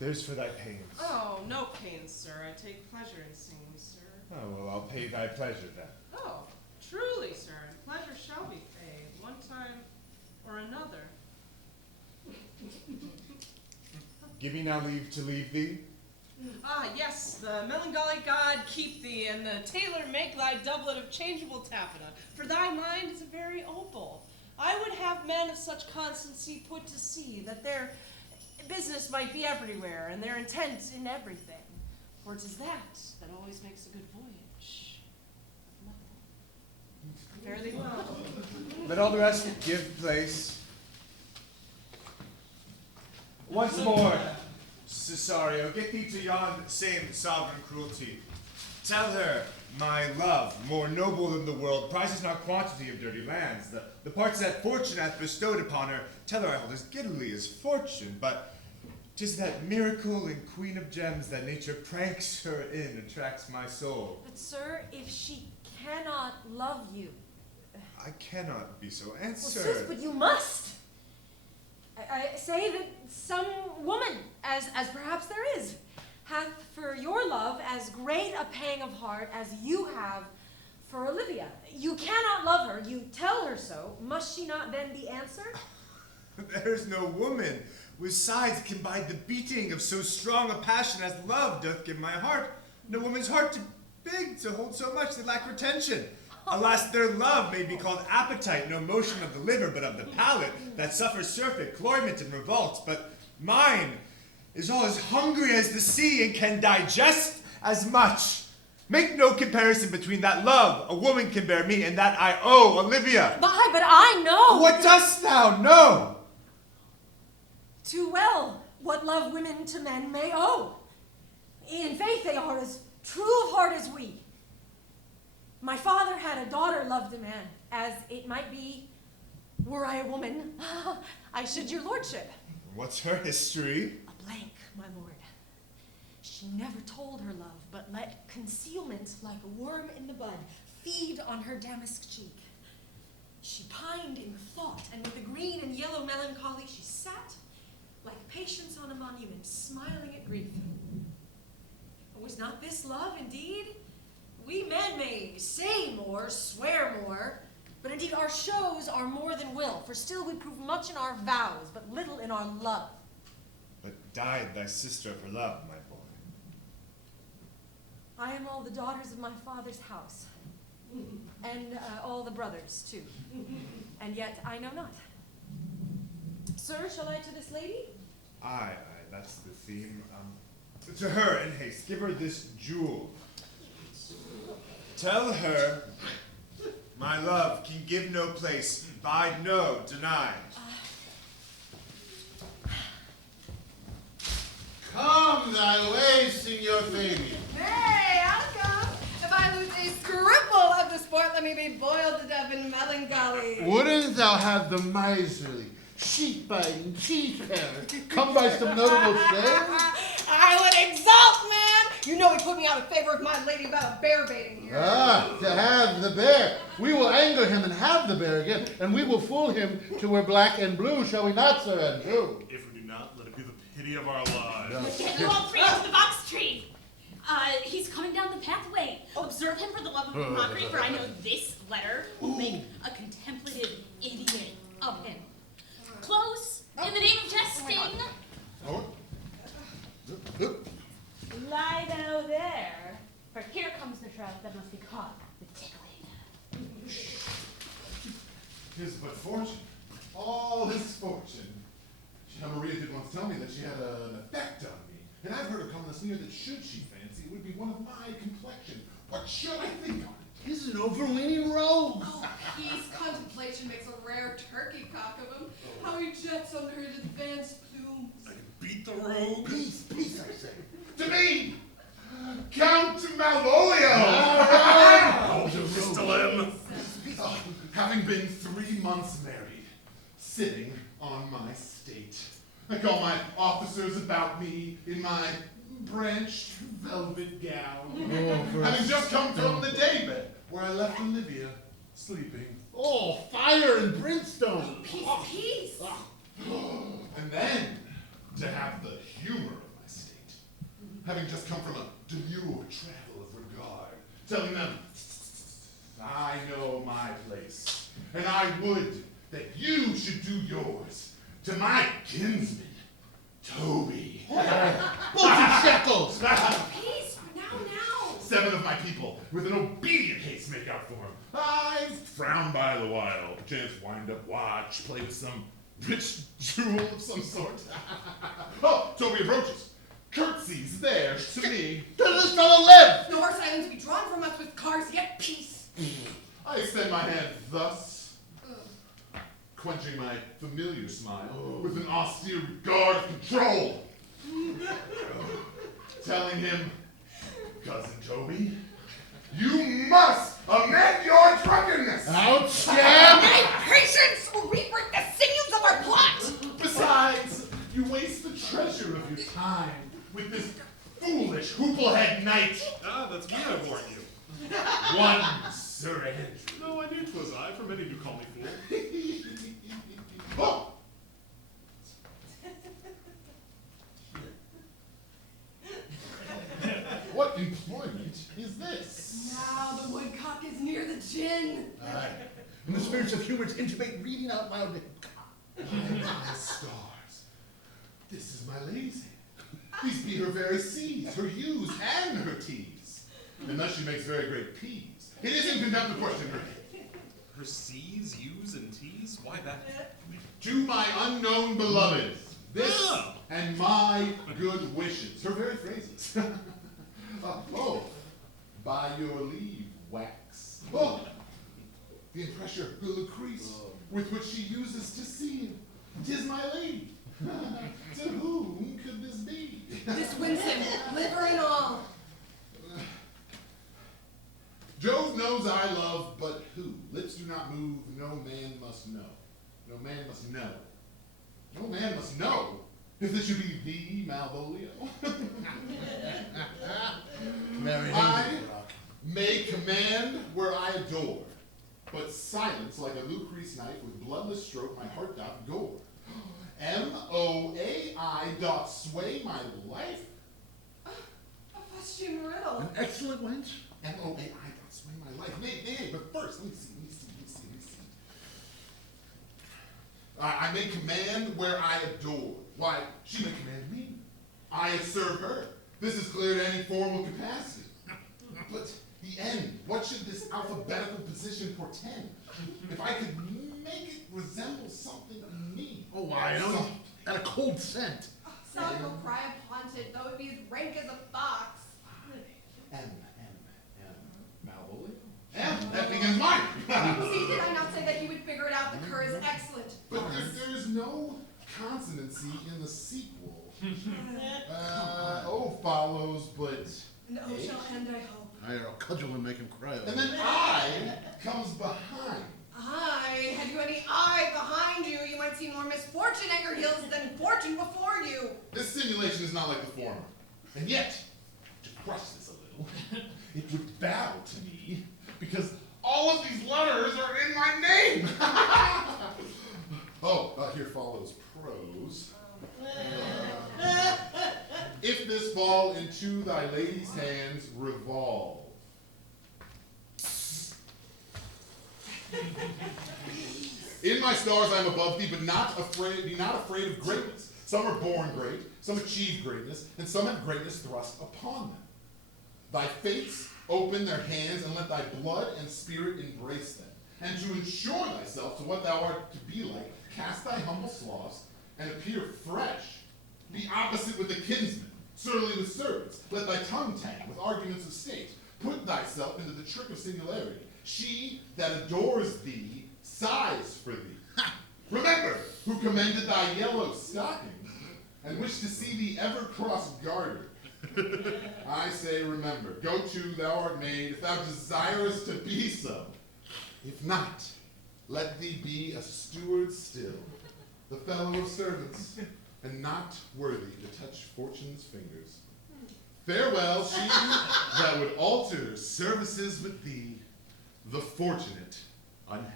There's for thy pains. Oh, no pains, sir. I take pleasure in singing, sir. Oh, well, I'll pay thy pleasure then. Oh, Truly, sir, and pleasure shall be paid, one time or another. Give me now leave to leave thee. Ah, yes, the melancholy god keep thee, and the tailor make thy doublet of changeable taffeta, for thy mind is a very opal. I would have men of such constancy put to sea, that their business might be everywhere, and their intent in everything. For it is that always makes a good voyage. Fare thee well. Let all the rest give place. Once more, Cesario, get thee to yon same sovereign cruelty. Tell her, my love, more noble than the world, prizes not quantity of dirty lands. The parts that fortune hath bestowed upon her, tell her I hold as giddily as fortune, but 'tis that miracle in queen of gems that nature pranks her in attracts my soul. But sir, if she cannot love you. I cannot be so Well, answered. sis, but you must. I say that some woman, as perhaps there is, hath for your love as great a pang of heart as you have for Olivia. You cannot love her, you tell her so. Must she not then be answered? There is no woman with sides can bide the beating of so strong a passion as love doth give my heart. No woman's heart too big to hold so much, they lack retention. Alas, their love may be called appetite, no motion of the liver, but of the palate, that suffers surfeit, cloyment, and revolt. But mine is all as hungry as the sea, and can digest as much. Make no comparison between that love a woman can bear me, and that I owe Olivia. But I know. What dost thou know? Too well what love women to men may owe. In faith they are as true of heart as we. My father had a daughter loved a man, as it might be, were I a woman, I should your lordship. What's her history? A blank, my lord. She never told her love, but let concealment, like a worm in the bud, feed on her damask cheek. She pined in thought, and with a green and yellow melancholy she sat, like patience on a monument, smiling at grief. Was not this love indeed? We men may say more, swear more, but indeed our shows are more than will, for still we prove much in our vows, but little in our love. But died thy sister for love, my boy. I am all the daughters of my father's house, and all the brothers too, and yet I know not. Sir, shall I to this lady? Aye, that's the theme. To her in haste, give her this jewel. Tell her, my love can give no place, bide no denied. Come thy way, Signor Fabian. Hey, I'll come. If I lose a scruple of the sport, let me be boiled to death in melancholy. Wouldn't thou have the miserly, sheep-biting, cheese-patter come by some notable shame? I would exult, man. You know he put me out of favor of my lady about a bear baiting here. Ah, to have the bear. We will anger him and have the bear again, and we will fool him to wear black and blue, shall we not, sir Andrew? If we do not, let it be the pity of our lives. Get you all three to the box tree. He's coming down the pathway. Observe him for the love of mockery, for I know this letter will make a contemplative idiot of him. Close, in the name of jesting. Lie thou there, for here comes the trout that must be caught with tickling. 'Tis but fortune, all his fortune. Maria did once tell me that she had an effect on me, and I've heard her come this near that should she fancy, it would be one of my complexion. What should I think on it? He's an overweening rogue. Oh, peace, contemplation makes a rare turkey cock of him. How he jets under his advanced plumes. I can beat the rogue. Peace, peace, I say. To me, Count Malvolio! Oh, still him. Having been 3 months married, sitting on my state, I call my officers about me in my branched velvet gown. Having just come from the daybed, where I left Olivia sleeping. Oh, fire and brimstone. Peace, peace. And then, to have the humor of my state, having just come from a demure travel of regard, telling them, I know my and I would that you should do yours to my kinsman, Toby. Multi-shekels! Peace, now. 7 of my people, with an obedient haste make out for him. I frown by the while, perchance wind up watch, play with some rich jewel of some sort. Oh, Toby approaches, curtsies there to me. Does this fellow live? Nor silence be drawn from us with cars, yet peace. I extend my hand thus, quenching my familiar smile with an austere regard of control. Telling him, Cousin Toby, you must amend your drunkenness. Outstab! My patience, or we break the sinews of our plot. Besides, you waste the treasure of your time with this foolish hooplehead knight. Ah, that's me, I warn you. One Sir Andrew. No, I knew 'twas I, for many do call me fool. Oh! What employment is this? Now the woodcock is near the gin. Aye. And the spirits of humor intimate reading out loud to My stars. This is my lady's hand. These be her very C's, her U's, and her T's. And thus she makes very great P's. It is in contempt of question her. Her C's, U's, and T's? Why that? To my unknown beloved, this Oh. and my good wishes. Her very phrases. By your leave, wax. Oh, the impressure, the Lucrece, with which she uses to seal. 'Tis my lady. To whom could this be? This wins him, liver and all. Jove knows I love but who? Lips do not move, no man must know. No man must know. No man must know if this should be the Malvolio. I may command where I adore, but silence like a Lucrece knife with bloodless stroke my heart doth gore. M-O-A-I doth sway my life. A fustian riddle. An excellent wench. M-O-A-I doth sway my life. Nay, but first, let me see. I may command where I adore. Why, she may command me. I serve her. This is clear to any formal capacity. But the end, what should this alphabetical position portend? If I could make it resemble something in me. Oh, why, I know at a cold scent. Some will cry upon it, though it be as rank as a fox. M. Malvolio? M. That begins mine. See, did I not say that he would figure it out? The cur is excellent. But there is no consonancy in the sequel. O follows, but No shall end, I hope. I'll cudgel and make him cry. And then I comes behind. Aye, had you any eye behind you, you might see more misfortune at your heels than fortune before you. This simulation is not like the former. And yet, to crush this a little, it would bow to me, because all of these letters are in my name. Here follows prose. If this fall into thy lady's hands, revolve. In my stars I am above thee, but be not afraid of greatness. Some are born great, some achieve greatness, and some have greatness thrust upon them. Thy fates open their hands, and let thy blood and spirit embrace them. And to ensure thyself to what thou art to be like, cast thy humble sloths, and appear fresh. Be opposite with the kinsman, surly with servants. Let thy tongue tang with arguments of state. Put thyself into the trick of singularity. She that adores thee sighs for thee. Remember, who commended thy yellow stockings, and wished to see thee ever cross-gartered. I say remember, go to, thou art made, if thou desirest to be so. If not, let thee be a steward still, the fellow of servants, and not worthy to touch fortune's fingers. Farewell, she that would alter services with thee, the fortunate unhappy.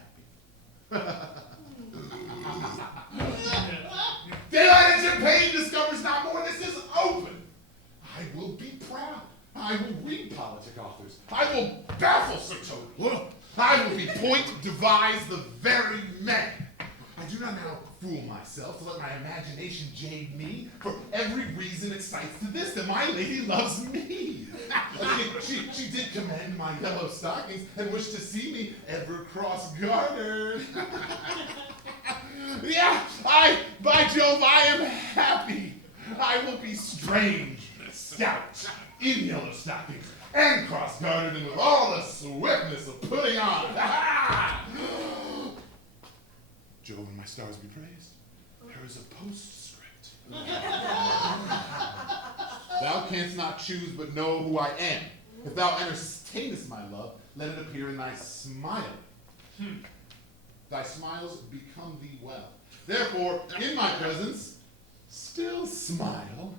Daylight and champagne discovers not more. This is open. I will be proud. I will read politic authors. I will baffle Sir Toby. I will be point, devise the not now fool myself to let my imagination jade me, for every reason excites to this, that my lady loves me. she did commend my yellow stockings and wished to see me ever cross-gartered. Yeah, by Jove, I am happy. I will be strange, stout, in yellow stockings, and cross-gartered, and with all the swiftness of putting on. Jove and my stars be praised. There is a postscript. Thou canst not choose but know who I am. If thou entertainest my love, let it appear in thy smile. Thy smiles become thee well. Therefore, in my presence, still smile.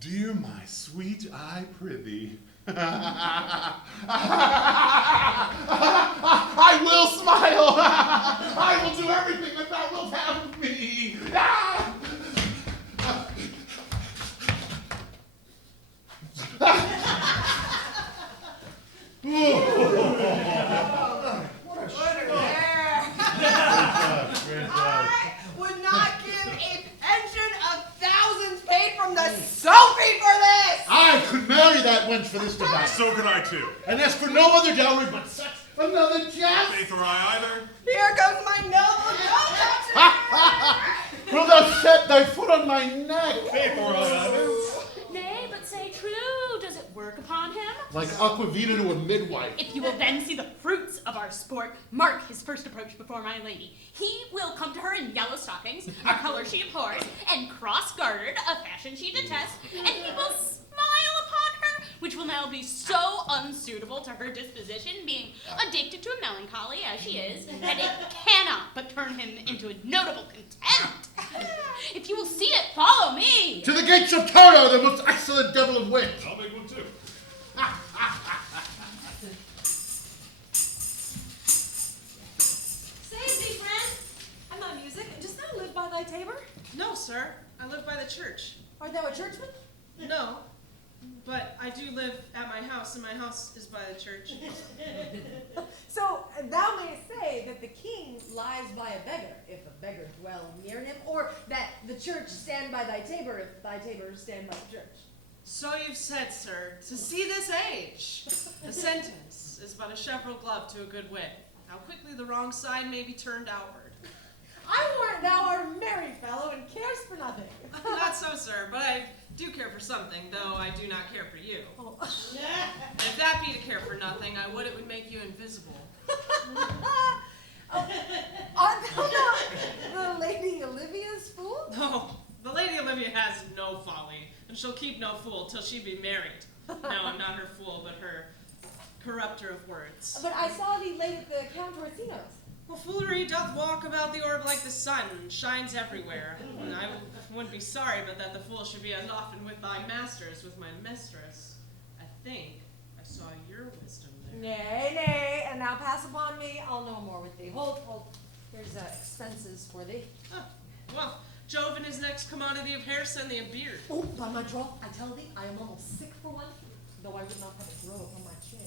Dear my sweet, I prithee. I will smile. I will do everything that thou wilt have of me. I would not give a pension of thousands paid from the Sophie for this! I could marry that wench for this device. So could I too. And ask for no other dowry but such another jest. Faith or I either. Here comes my noble daughter! Wilt thou set thy foot on my neck? Faith or I either. Nay, but say true, does it work upon him? Like aquavita to a midwife. If you will then see the fruits of our sport, mark his first approach before my lady. He will come to her in yellow stockings, a color she abhors, and cross-gartered, a fashion she detests, and he will smile upon her, which will now be so unsuitable to her disposition, being addicted to a melancholy as she is, that it cannot but turn him into a notable contempt. If you will see it, follow me. To the gates of Toro, the most excellent devil of wit. I'll make one too. Save thee, friend. And thy music. Dost thou live by thy tabor? No, sir. I live by the church. Art thou a churchman? No. But I do live at my house, and my house is by the church. So thou mayest say that the king lies by a beggar, if a beggar dwell near him, or that the church stand by thy tabor, if thy tabor stand by the church. So you've said, sir, to see this age. The sentence is but a cheverel glove to a good wit. How quickly the wrong side may be turned outward. I warrant thou art a merry fellow and cares for nothing. Not so, sir, but I do care for something, though I do not care for you. Oh. And if that be to care for nothing, I would it would make you invisible. Art thou not the Lady Olivia's fool? No, the Lady Olivia has no folly, and she'll keep no fool till she be married. No, I'm not her fool, but her corrupter of words. But I saw thee late at the Count Orsino's. Well, foolery doth walk about the orb like the sun, and shines everywhere. And I wouldn't be sorry but that the fool should be as often with thy master as with my mistress. I think I saw your wisdom there. Nay, nay, and now pass upon me, I'll no more with thee. Hold, here's expenses for thee. Ah, well, Jove in his next commodity of hair send thee a beard. Oh, by my troth, I tell thee, I am almost sick for one, though I would not have it grow upon my chin.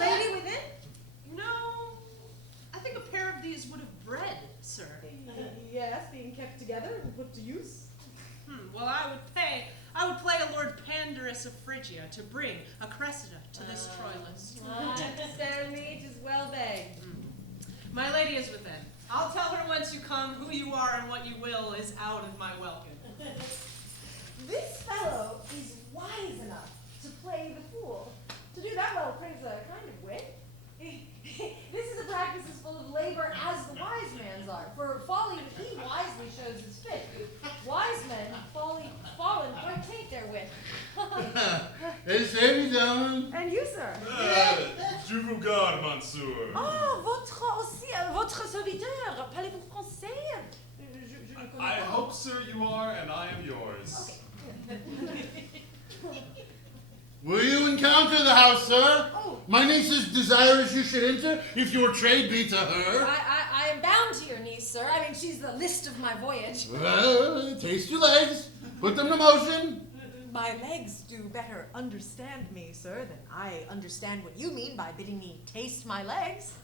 Lady within? No, I think a pair of these would have bred, sir. Yes, being kept together and put to use. Well, I would play a Lord Pandarus of Phrygia to bring a Cressida to this Troilus. I understand me, 'tis well begged. My lady is within. I'll tell her whence you come, who you are, and what you will is out of my welcome. This fellow is wise enough to play the fool. To do that well craves a kind of wit. This is a practice as full of labor as the wise man's are. For folly he wisely shows his fit. Wise men, fallen quite taint their wit. Hey, Sadie, darling. And you, sir? Je vous garde, monsieur. Oh, votre serviteur. Parlez-vous français? Je ne connais I pas. hope, sir, you are, and I am yours. Will you encounter the house, sir? Oh. My niece is desirous you should enter, if your trade be to her. I am bound to your niece, sir. I mean, she's the list of my voyage. Well, taste your legs. Put them to motion. My legs do better understand me, sir, than I understand what you mean by bidding me taste my legs.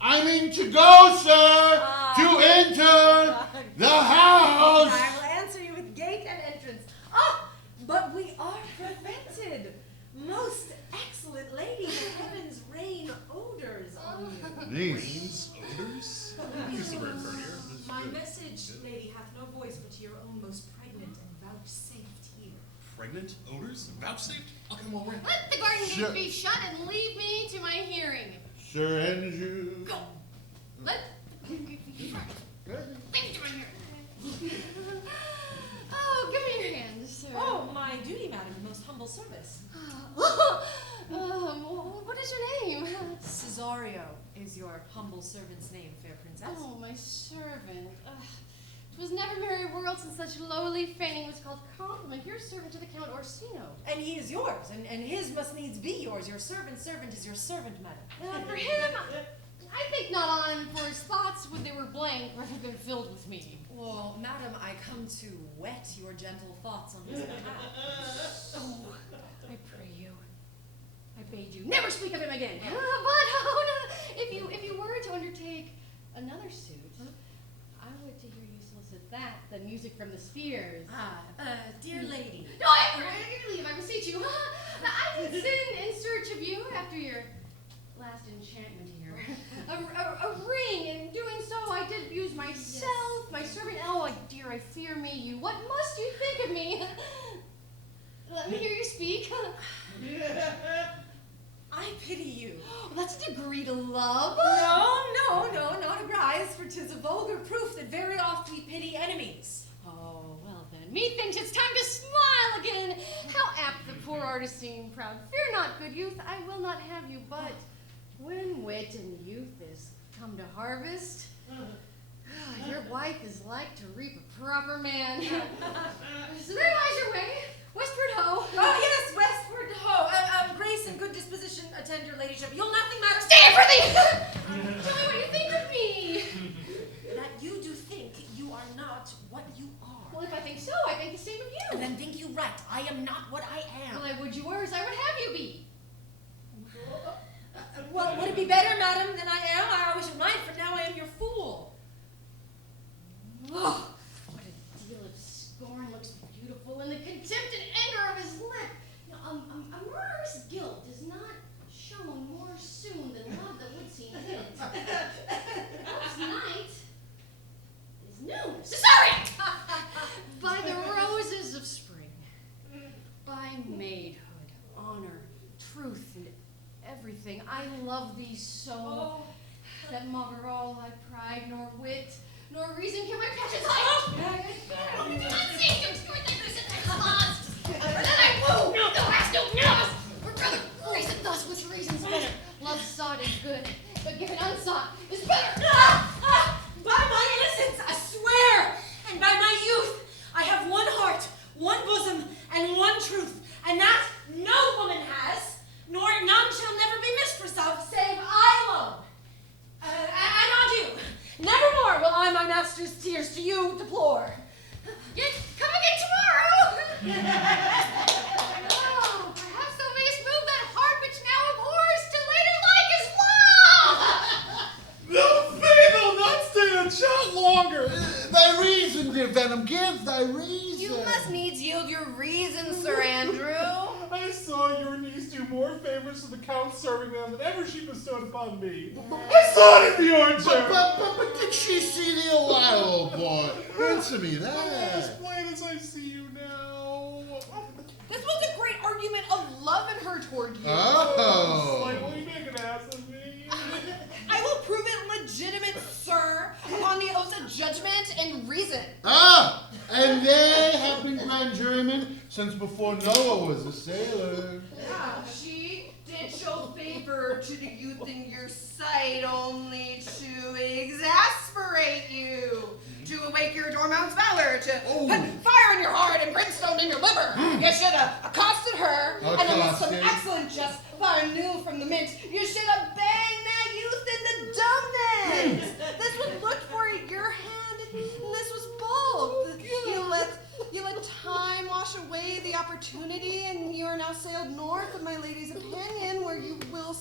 I mean to go, sir, to enter the house. I will answer you with gate and entrance. Ah, but we are prevented. Most excellent lady, the heavens rain odors on you. Nice. Odors? Use the word courtier. My message, lady, hath no voice but to your own most pregnant and vouchsafed ear. Pregnant? Odors? Vouchsafed? I'll come over. Let the garden gate be shut and leave me to my hearing. Sir Andrew. Go. Let the garden gate be shut. Leave me to my hearing. Oh, give me your hand, sir. Oh, my duty, madam, most humble service. What is your name? Cesario is your humble servant's name, fair princess. Oh, my servant. 'Twas never merry world since such lowly feigning was called compliment. Your servant to the Count Orsino. And he is yours, and his must needs be yours. Your servant's servant is your servant, madam. For him, I think not on him, for his thoughts, when they were blank, rather than filled with me. Well, madam, I come to whet your gentle thoughts on his behalf. Oh, I pray you. I bade you never speak of him again. But oh, no, if you were to undertake another suit, I would to hear you solicit that, the music from the spheres. Dear lady. No, I leave, I beseech you. I did sin in search of you after your last enchantment here. A ring, and doing so I did abuse myself, my servant. Oh, dear, I fear me you. What must you think of me? Let me hear you speak. I pity you. That's a degree to love. No, not a rise, for 'tis a vulgar proof that very oft we pity enemies. Oh, well then, methinks it's time to smile again. How apt the poor artist seem proud. Fear not, good youth, I will not have you, but when wit and youth is come to harvest, your wife is like to reap a proper man. So there lies your way. Westward ho. Oh, yes, westward ho. Grace and good disposition attend your ladyship. You'll nothing matter. Stand for thee! Tell me what you think of me. That you do think you are not what you are. Well, if I think so, I think the same of you. And then think you right. I am not what I am. Well, I would you were as I would have you be. Well, would it be better, madam, than I am? I wish it might, for now I am your fool. Oh, what a deal of scorn looks beautiful in the contempt and anger of his lip. Now, a murderous guilt is not shown more soon than love that would seem hid. Love's night is noon. Cesarean! By the roses of spring, by maidhood, honor, truth, and everything, I love thee so that maugre all thy pride, nor wit, nor reason can my passions hide. I do not seek to obscure thy reason and cause, for then I woo, thou hast no nerves. Or brother, reason thus with reason's better. Love sought is good, but given unsought is better. By my innocence, I swear, and by my youth, I have one heart, one bosom, and one truth, and that no woman has, nor none shall never be mistress of, save I alone. And adieu. Nevermore will I my master's tears to you deplore. Yet come again tomorrow. Oh, perhaps thou mayest move that heart which now abhors to later like is love. The fate will not stay a jot longer. Thy reason, dear Venom, give thy reason. You must needs yield your reason, Sir Andrew. I saw your niece do more favors to the Count's serving man than ever she bestowed upon me. I saw it in the orchard. But did she see thee a while, old boy? Answer me that. As plain as I see you now. This was a great argument of love in her toward you. Oh. Like, will you make an ass of me? I will prove it legitimate, sir, upon the oaths of judgment and reason. And they have been grand jurymen since before Noah was a sailor. Yeah, she did show favor to the youth in your sight only to exasperate you, to awake your dormont's valor, to put fire in your heart and brimstone in your liver. You should have accosted her, and then with some excellent jest, fire new from the mint, you should have banged that youth in the dumbness. This was looked for your hand, and this was bold. You let time wash away the opportunity, and you are now sailed north of my lady's opinion, where you will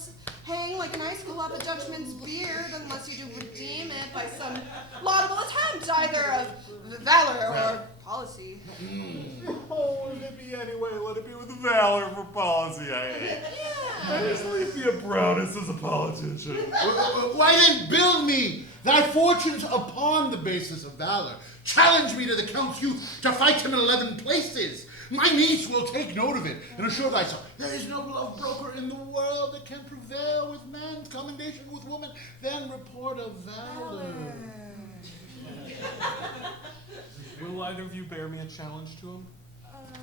hang like an icicle off a judgment's beard, and by some laudable attempt, either of valor or policy. Oh, let it be anyway. Let it be with valor for policy. I hate. Yeah. Just Olivia Brown as a politician. Why then build me thy fortunes upon the basis of valor? Challenge me to the Count's youth to fight him in 11 places. My niece will take note of it, and assure thyself, there is no love broker in the world that can prevail with man's commendation with woman, than report of valor. Will either of you bear me a challenge to him?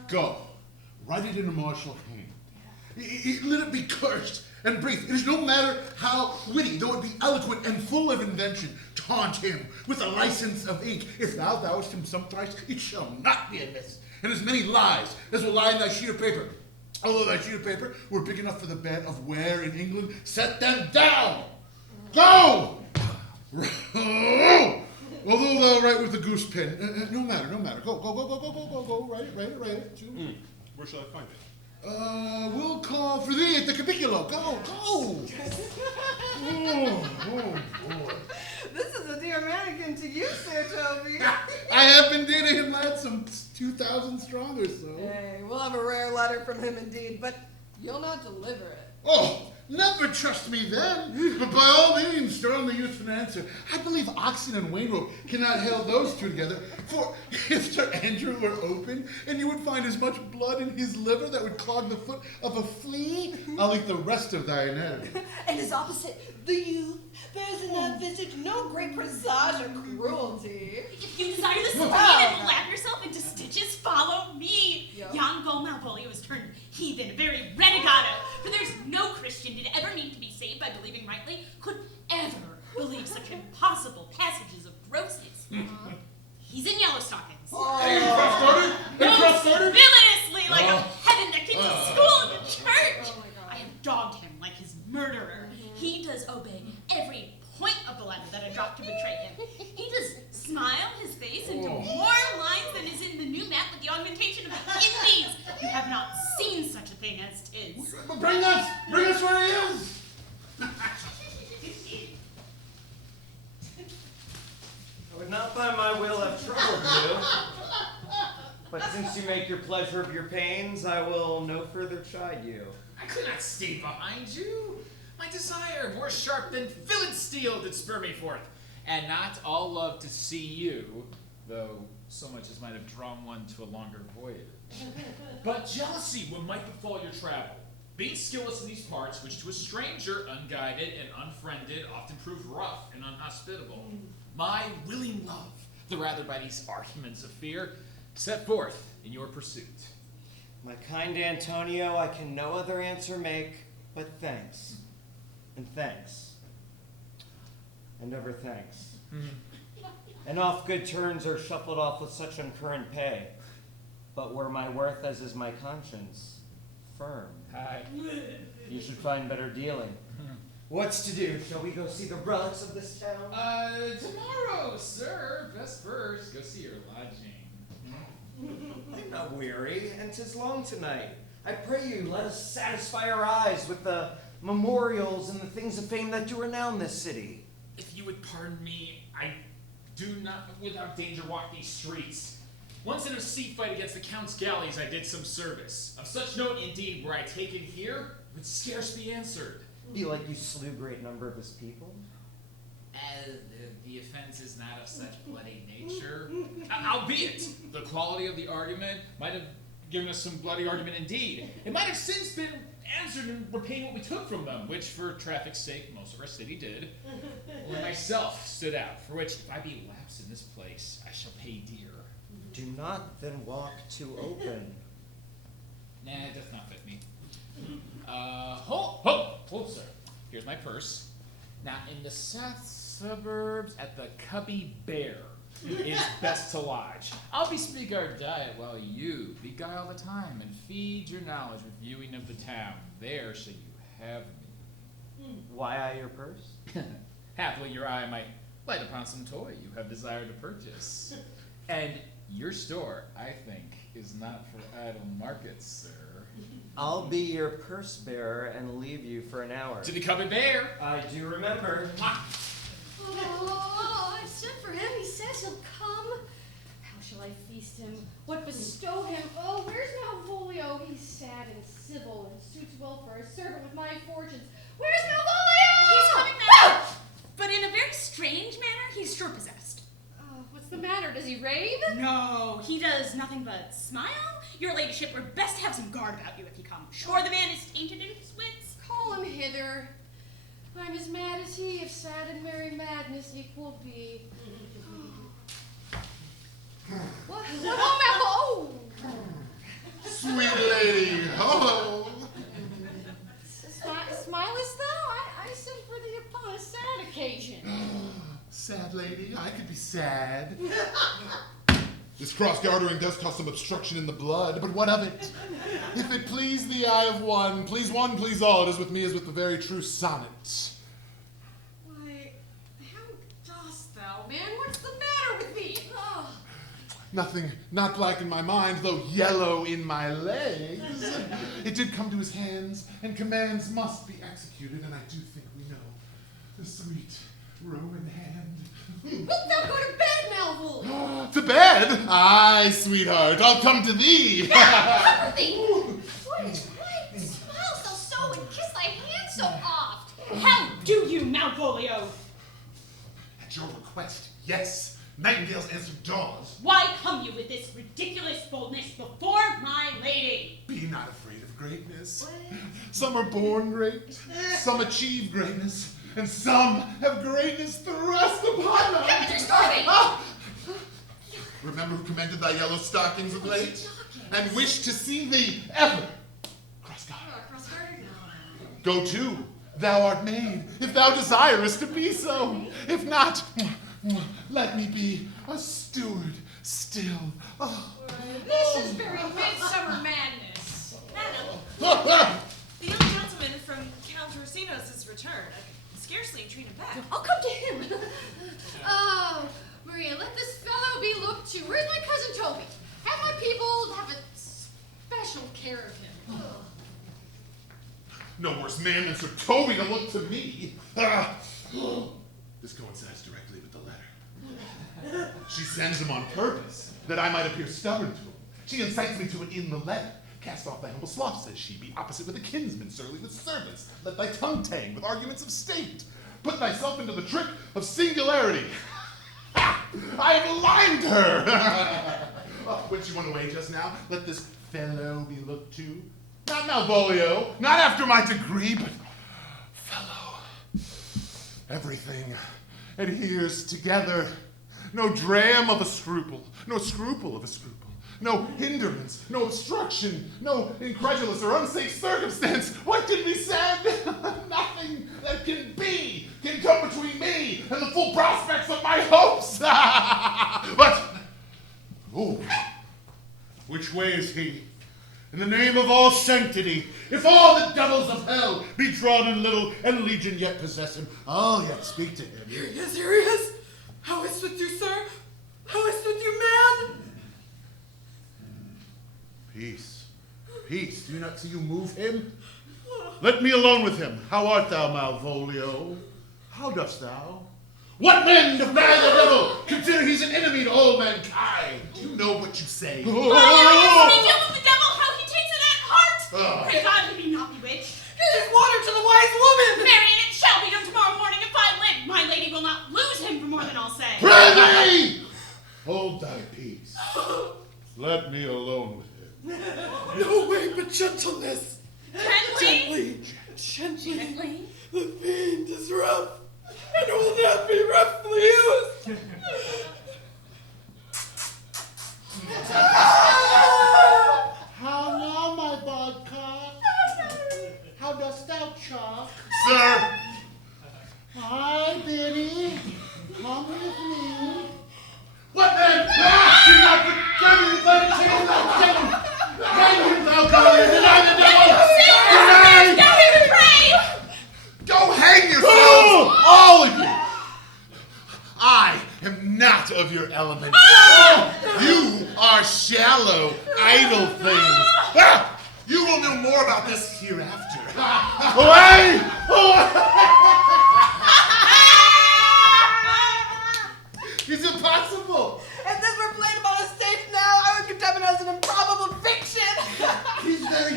Go, write it in a martial hand. Let it be cursed and brief. It is no matter how witty, though it be eloquent and full of invention, taunt him with a license of ink. If thou thou'st him sometimes, it shall not be amiss. And as many lies as will lie in thy sheet of paper, although thy sheet of paper were big enough for the bed of ware in England, set them down. Go! Although thou write with the goose pen, no matter. Go, write it. Where shall I find it? We'll call for thee at the Capiculo. Go. Oh, boy. This is a dear mannequin to you, Sir Toby. I have been dating him, lad, some 2,000 strong or so. Hey, we'll have a rare letter from him indeed, but you'll not deliver it. Oh, never trust me then. But by all means, stir on the youth for an answer. I believe oxen and wainrope cannot held those two together. For if Sir Andrew were open, and you would find as much blood in his liver that would clog the foot of a flea, I'll eat the rest of thine head. And as opposite, the youth bears in that visage no great presage of cruelty. If you desire the speed and laugh yourself into stitches, follow me. Yep. Young Malvolio was turned heathen, a very renegado. For there's no Christian did ever need to be saved by believing rightly, could ever believe such impossible passages of grossness. He's in yellow stockings. Villainously, like a heaven that keeps a school in the church. I have dogged him like his murderer. He does obey every point of the letter that I dropped to betray him. He does smile his face into more lines than is in the new map with the augmentation of the Indies. You have not seen such a thing as 'tis. Bring us where he is. I would not by my will have troubled you. But since you make your pleasure of your pains, I will no further chide you. I could not stay behind you. My desire, more sharp than villain steel, did spur me forth. And not all love to see you, though so much as might have drawn one to a longer voyage. But jealousy what might befall your travel. Being skilless in these parts, which to a stranger, unguided and unfriended, often prove rough and unhospitable. My willing love, the rather by these arguments of fear, set forth in your pursuit. My kind Antonio, I can no other answer make, but thanks. And thanks. And ever thanks. And oft good turns are shuffled off with such uncurrent pay. But were my worth as is my conscience, firm, you should find better dealing. What's to do? Shall we go see the relics of this town? Tomorrow, sir. Best first, go see your lodging. I'm not weary, and 'tis long tonight. I pray you, let us satisfy our eyes with the memorials and the things of fame that do renown this city. If you would pardon me, I do not without danger walk these streets. Once in a sea fight against the Count's galleys, I did some service. Of such note, indeed, were I taken here, would scarce be answered. Be like you slew great number of his people? The offense is not of such bloody nature. Albeit, the quality of the argument might have given us some bloody argument indeed. It might have since been answered in repaying what we took from them, which for traffic's sake most of our city did. Or myself stood out, for which if I be lapsed in this place, I shall pay dear. Do not then walk too open. Nah, it doth not fit me. Hold, sir. Here's my purse. Now, in the south suburbs, at the Cubby Bear, is best to lodge. I'll bespeak our diet while you beguile the time and feed your knowledge with viewing of the town. There shall you have me. Why I your purse? Happily your eye might light upon some toy you have desired to purchase. And your store, I think, is not for idle markets, sir. I'll be your purse bearer and leave you for an hour. To the Cubby Bear! I do remember. Oh, I feast him? What bestow him? Oh, where's Malvolio? He's sad and civil and suits well for a servant with my fortunes. Where's Malvolio? He's coming now, but in a very strange manner. He's sure possessed. What's the matter? Does he rave? No, he does nothing but smile. Your ladyship were best have some guard about you if he comes. Sure, the man is tainted in his wits. Call him hither. I'm as mad as he, if sad and merry madness equal be. What? Oh, Sweet lady, oh. Smilest thou? I sent for thee upon a sad occasion. Sad lady, I could be sad. This cross-gartering does cause some obstruction in the blood, but what of it? If it please the eye of one, please all, it is with me as with the very true sonnet. Why, how dost thou, man? What's the matter with thee? Oh. Nothing, not black in my mind, though yellow in my legs. It did come to his hands, and commands must be executed, and I do think we know the sweet Roman hand. Wilt thou go to bed, Malvolio? To bed? Aye, sweetheart, I'll come to thee. Cover thee! What? Smile so and kiss thy hand so oft. How do you, Malvolio? At your request, yes. Nightingales answer daws. Why come you with this ridiculous boldness before my lady? Be not afraid of greatness. Some are born great, some achieve greatness, and some have greatness thrust upon them. Remember who commended thy yellow stockings of late, and wished to see thee ever cross-gartered. Go to, thou art made, if thou desirest to be so. If not, let me be a steward still. Oh. This is very midsummer madness. Madam, the young gentleman from Count Orsino's has returned. I can scarcely entreat him back. I'll come to him. Oh, Maria, let this fellow be looked to. Where's my cousin Toby? Have my people have a special care of him. No worse man than Sir Toby to look to me. This coincides directly with the letter. She sends him on purpose, that I might appear stubborn to him. She incites me to it in the letter. Cast off thy humble sloth, says she, be opposite with a kinsman, surly with servants. Let thy tongue tang with arguments of state. Put thyself into the trick of singularity. Ha! I have aligned her! When she went away just now, let this fellow be looked to. Not Malvolio, not after my degree, but fellow. Everything adheres together. No dram of a scruple, no scruple of a scruple. No hindrance, no obstruction, no incredulous or unsafe circumstance. What can be said? Nothing that can be can come between me and the full prospects of my hopes. But, which way is he? In the name of all sanctity, if all the devils of hell be drawn in little and legion yet possess him, I'll yet speak to him. Here he is. How is with you, sir? How is with you, man? Peace. Peace. Do you not see you move him? Let me alone with him. How art thou, Malvolio? How dost thou? What men defy the devil? Consider he's an enemy to all mankind. Do you know what you say? Oh, you speak ill of the devil, how he takes it at heart. Pray God he be not bewitched. Give water to the wise woman. Marion, it shall be done tomorrow morning if I live. My lady will not lose him for more than I'll say. Prithee! Hold thy peace. Let me alone with him. No way but gentleness. Gently. Gently. The fiend is rough, and will not be roughly used. How now, my bodcock? How dost thou chalk? Sir! Hi, Biddy. Come with me. What then? Go hang yourselves, all of you! I am not of your element. You are shallow, idle things. You will know more about this hereafter. Away! It's impossible. And then we're playing about a stage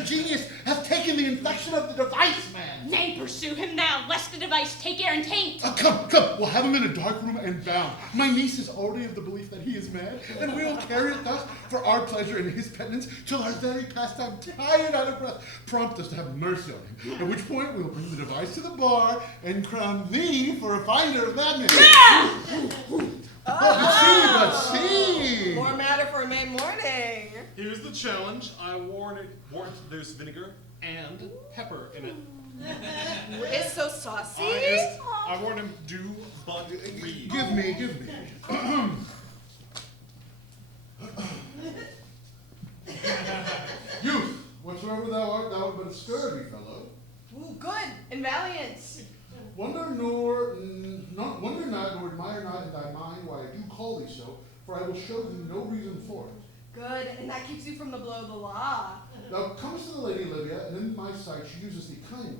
genius hath taken the infection of the device, man. Nay, pursue him now, lest the device take air and taint. Come, we'll have him in a dark room and bound. My niece is already of the belief that he is mad, and we will carry it thus for our pleasure and his penitence till our very pastime, tired out of breath, prompt us to have mercy on him. At which point we'll bring the device to the bar and crown thee for a finder of madness. Let's see. More matter for a May morning. Here's the challenge. I warrant there's vinegar and pepper in it. It's so saucy. I warn him, do but read. Give me. Youth, whatsoever thou art, thou art but a sturdy fellow. Ooh, good and valiant. Wonder not, nor admire not in thy mind why I do call thee so, for I will show thee no reason for it. Good, and that keeps you from the blow of the law. Thou comest to the lady Olivia, and in my sight she uses thee kindly.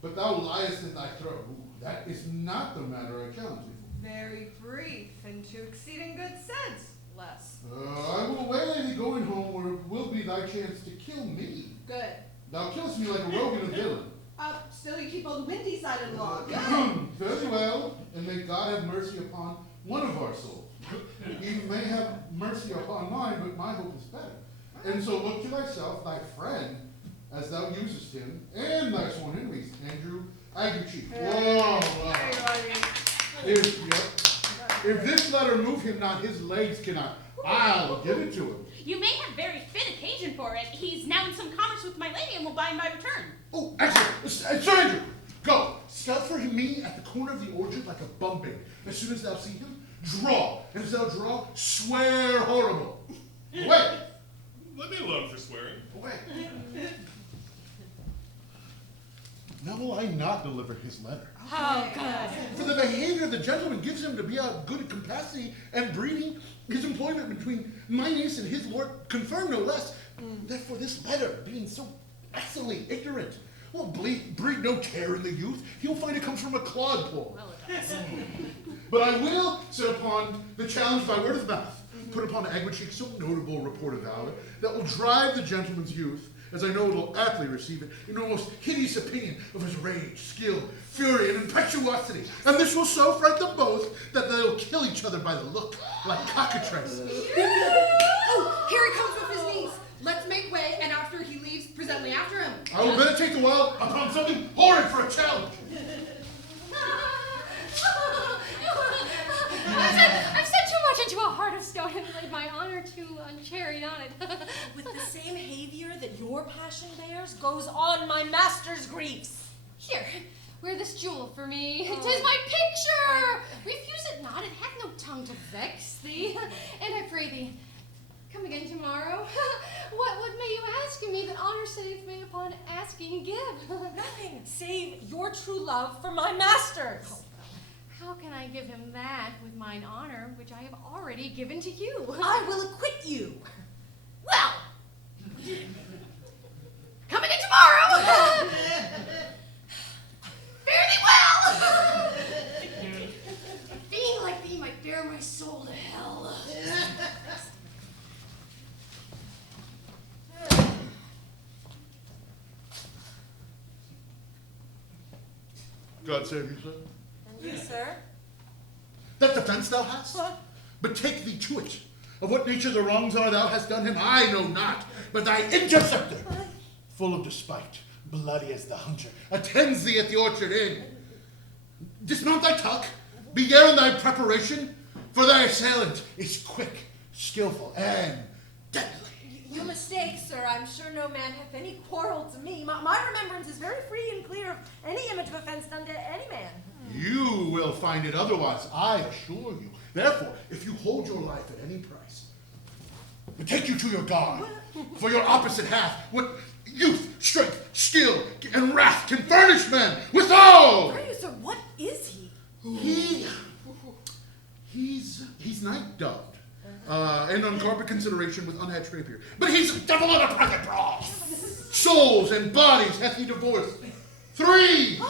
But thou liest in thy throat. That is not the matter I challenge thee for. Very brief, and to exceeding good sense, less. I will waylay thee going home, where it will be thy chance to kill me. Good. Thou killest me like a rogue and a villain. Still you keep on the windy side of the law. Good. Very well, and may God have mercy upon one of our souls. He may have mercy upon mine, but my hope is better. And so look to thyself, thy friend, as thou usest him, and thy sworn enemies, Andrew Aguchi. If this letter move him not, his legs cannot. I'll give it to him. You may have very fit occasion for it. He's now in some commerce with my lady and will by and by return. Oh, excellent. Sir Andrew, go. Scout for me at the corner of the orchard like a bumping. As soon as thou see him, draw. And as thou draw, swear horrible. Away. Let me alone for swearing. Away. Now will I not deliver his letter. Oh, God. For the behavior of the gentleman gives him to be a good capacity and breeding. His employment between my niece and his lord confirmed no less. Therefore this letter, being so excellently ignorant, will breed no care in the youth. He'll find it comes from a clodpole. Well, it does. But I will set upon the challenge by word of mouth, put upon Aguacheek so notable a report of valor, that will drive the gentleman's youth, as I know it will aptly receive it, into a most hideous opinion of his rage, skill, fury, and impetuosity. And this will so fright them both that they'll kill each other by the look, like cockatrices. Oh, here he comes with his niece. Let's make way, and after he leaves, presently after him. I will meditate the while upon something horrid for a challenge. I've said too much into a heart of stone and laid my honor too unchariot on it. With the same behavior that your passion bears goes on my master's griefs. Here, wear this jewel for me. 'Tis my picture. Refuse it not, it hath no tongue to vex thee. And I pray thee, come again tomorrow. What may you ask of me that honor saves me upon asking give? Nothing save your true love for my masters. How can I give him that with mine honor, which I have already given to you? I will acquit you. Well, come again tomorrow. Fare thee well. Being like thee might bear my soul to hell. God save you, sir. You, sir? That defense thou hast? But take thee to it. Of what nature the wrongs are thou hast done him, I know not. But thy interceptor, full of despite, bloody as the hunter, attends thee at the orchard inn. Dismount thy tuck, begin thy preparation, for thy assailant is quick, skillful, and deadly. You mistake, sir. I'm sure no man hath any quarrel to me. My remembrance is very free and clear of any image of offense done to any man. You will find it otherwise, I assure you. Therefore, if you hold your life at any price, we take you to your guard, for your opposite half, what youth, strength, skill, and wrath can furnish men withal. Pray you, sir, what is he? He's night dubbed, and on carpet consideration with unhatched rapier. But he's a devil in a present brawl. Souls and bodies hath he divorced. 3.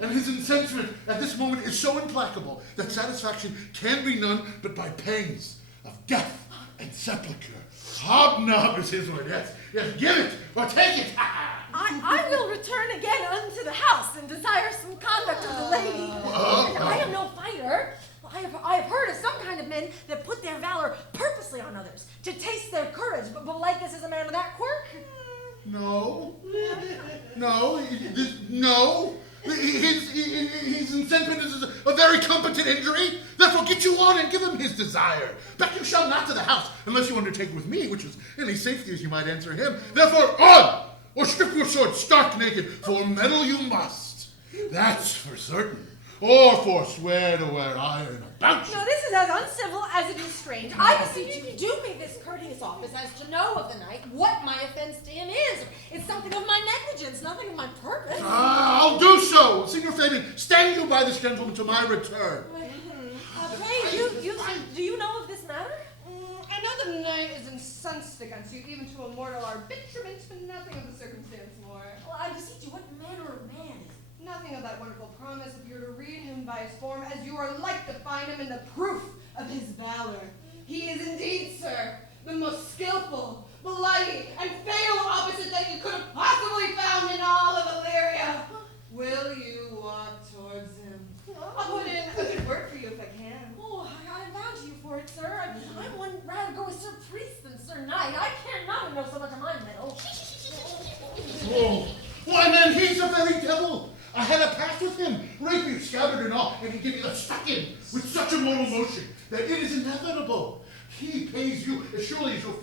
And his incensement at this moment is so implacable that satisfaction can be none but by pangs of death and sepulchre. Hobnob is his word, yes. Yes, give it, or take it. I will return again unto the house and desire some conduct of the lady. I am no fighter. I have heard of some kind of men that put their valor purposely on others, to taste their courage, but like this is a man of that quirk? No. His incensement is a very competent injury. Therefore get you on and give him his desire. But you shall not to the house, unless you undertake with me, which is any safety as you might answer him. Therefore on, or strip your sword stark naked, for meddle you must. That's for certain. Or forswear to wear iron about you. No, this is as uncivil as it is strange. I beseech you, do me this courteous office as to know of the knight what my offense to him is. It's something of my negligence, nothing of my purpose. I'll do so. Signor Fabian, stand you by this gentleman to my return. Pray, do you know of this matter? I know the knight is incensed against you, even to a mortal arbitrament, but nothing of the circumstance more. Well, I beseech you, what manner of man is he? Nothing of that wonderful promise if you were to read him by his form, as you are like to find him in the proof of his valor. He is indeed, sir, the most skillful, bloody, and fatal opposite that you could have possibly found in all of Illyria. Will you walk towards him? I'll put in a good word for you if I can. Oh, I vouch you for it, sir. I would rather go with Sir Priest than Sir Knight. I cannot know so much of my metal. Oh, why, man, he's a very devil. I had a pass with him, rapier, scabbard, and all, and he gave me the stuck-in with such a mortal motion that it is inevitable. He pays you as surely as you'll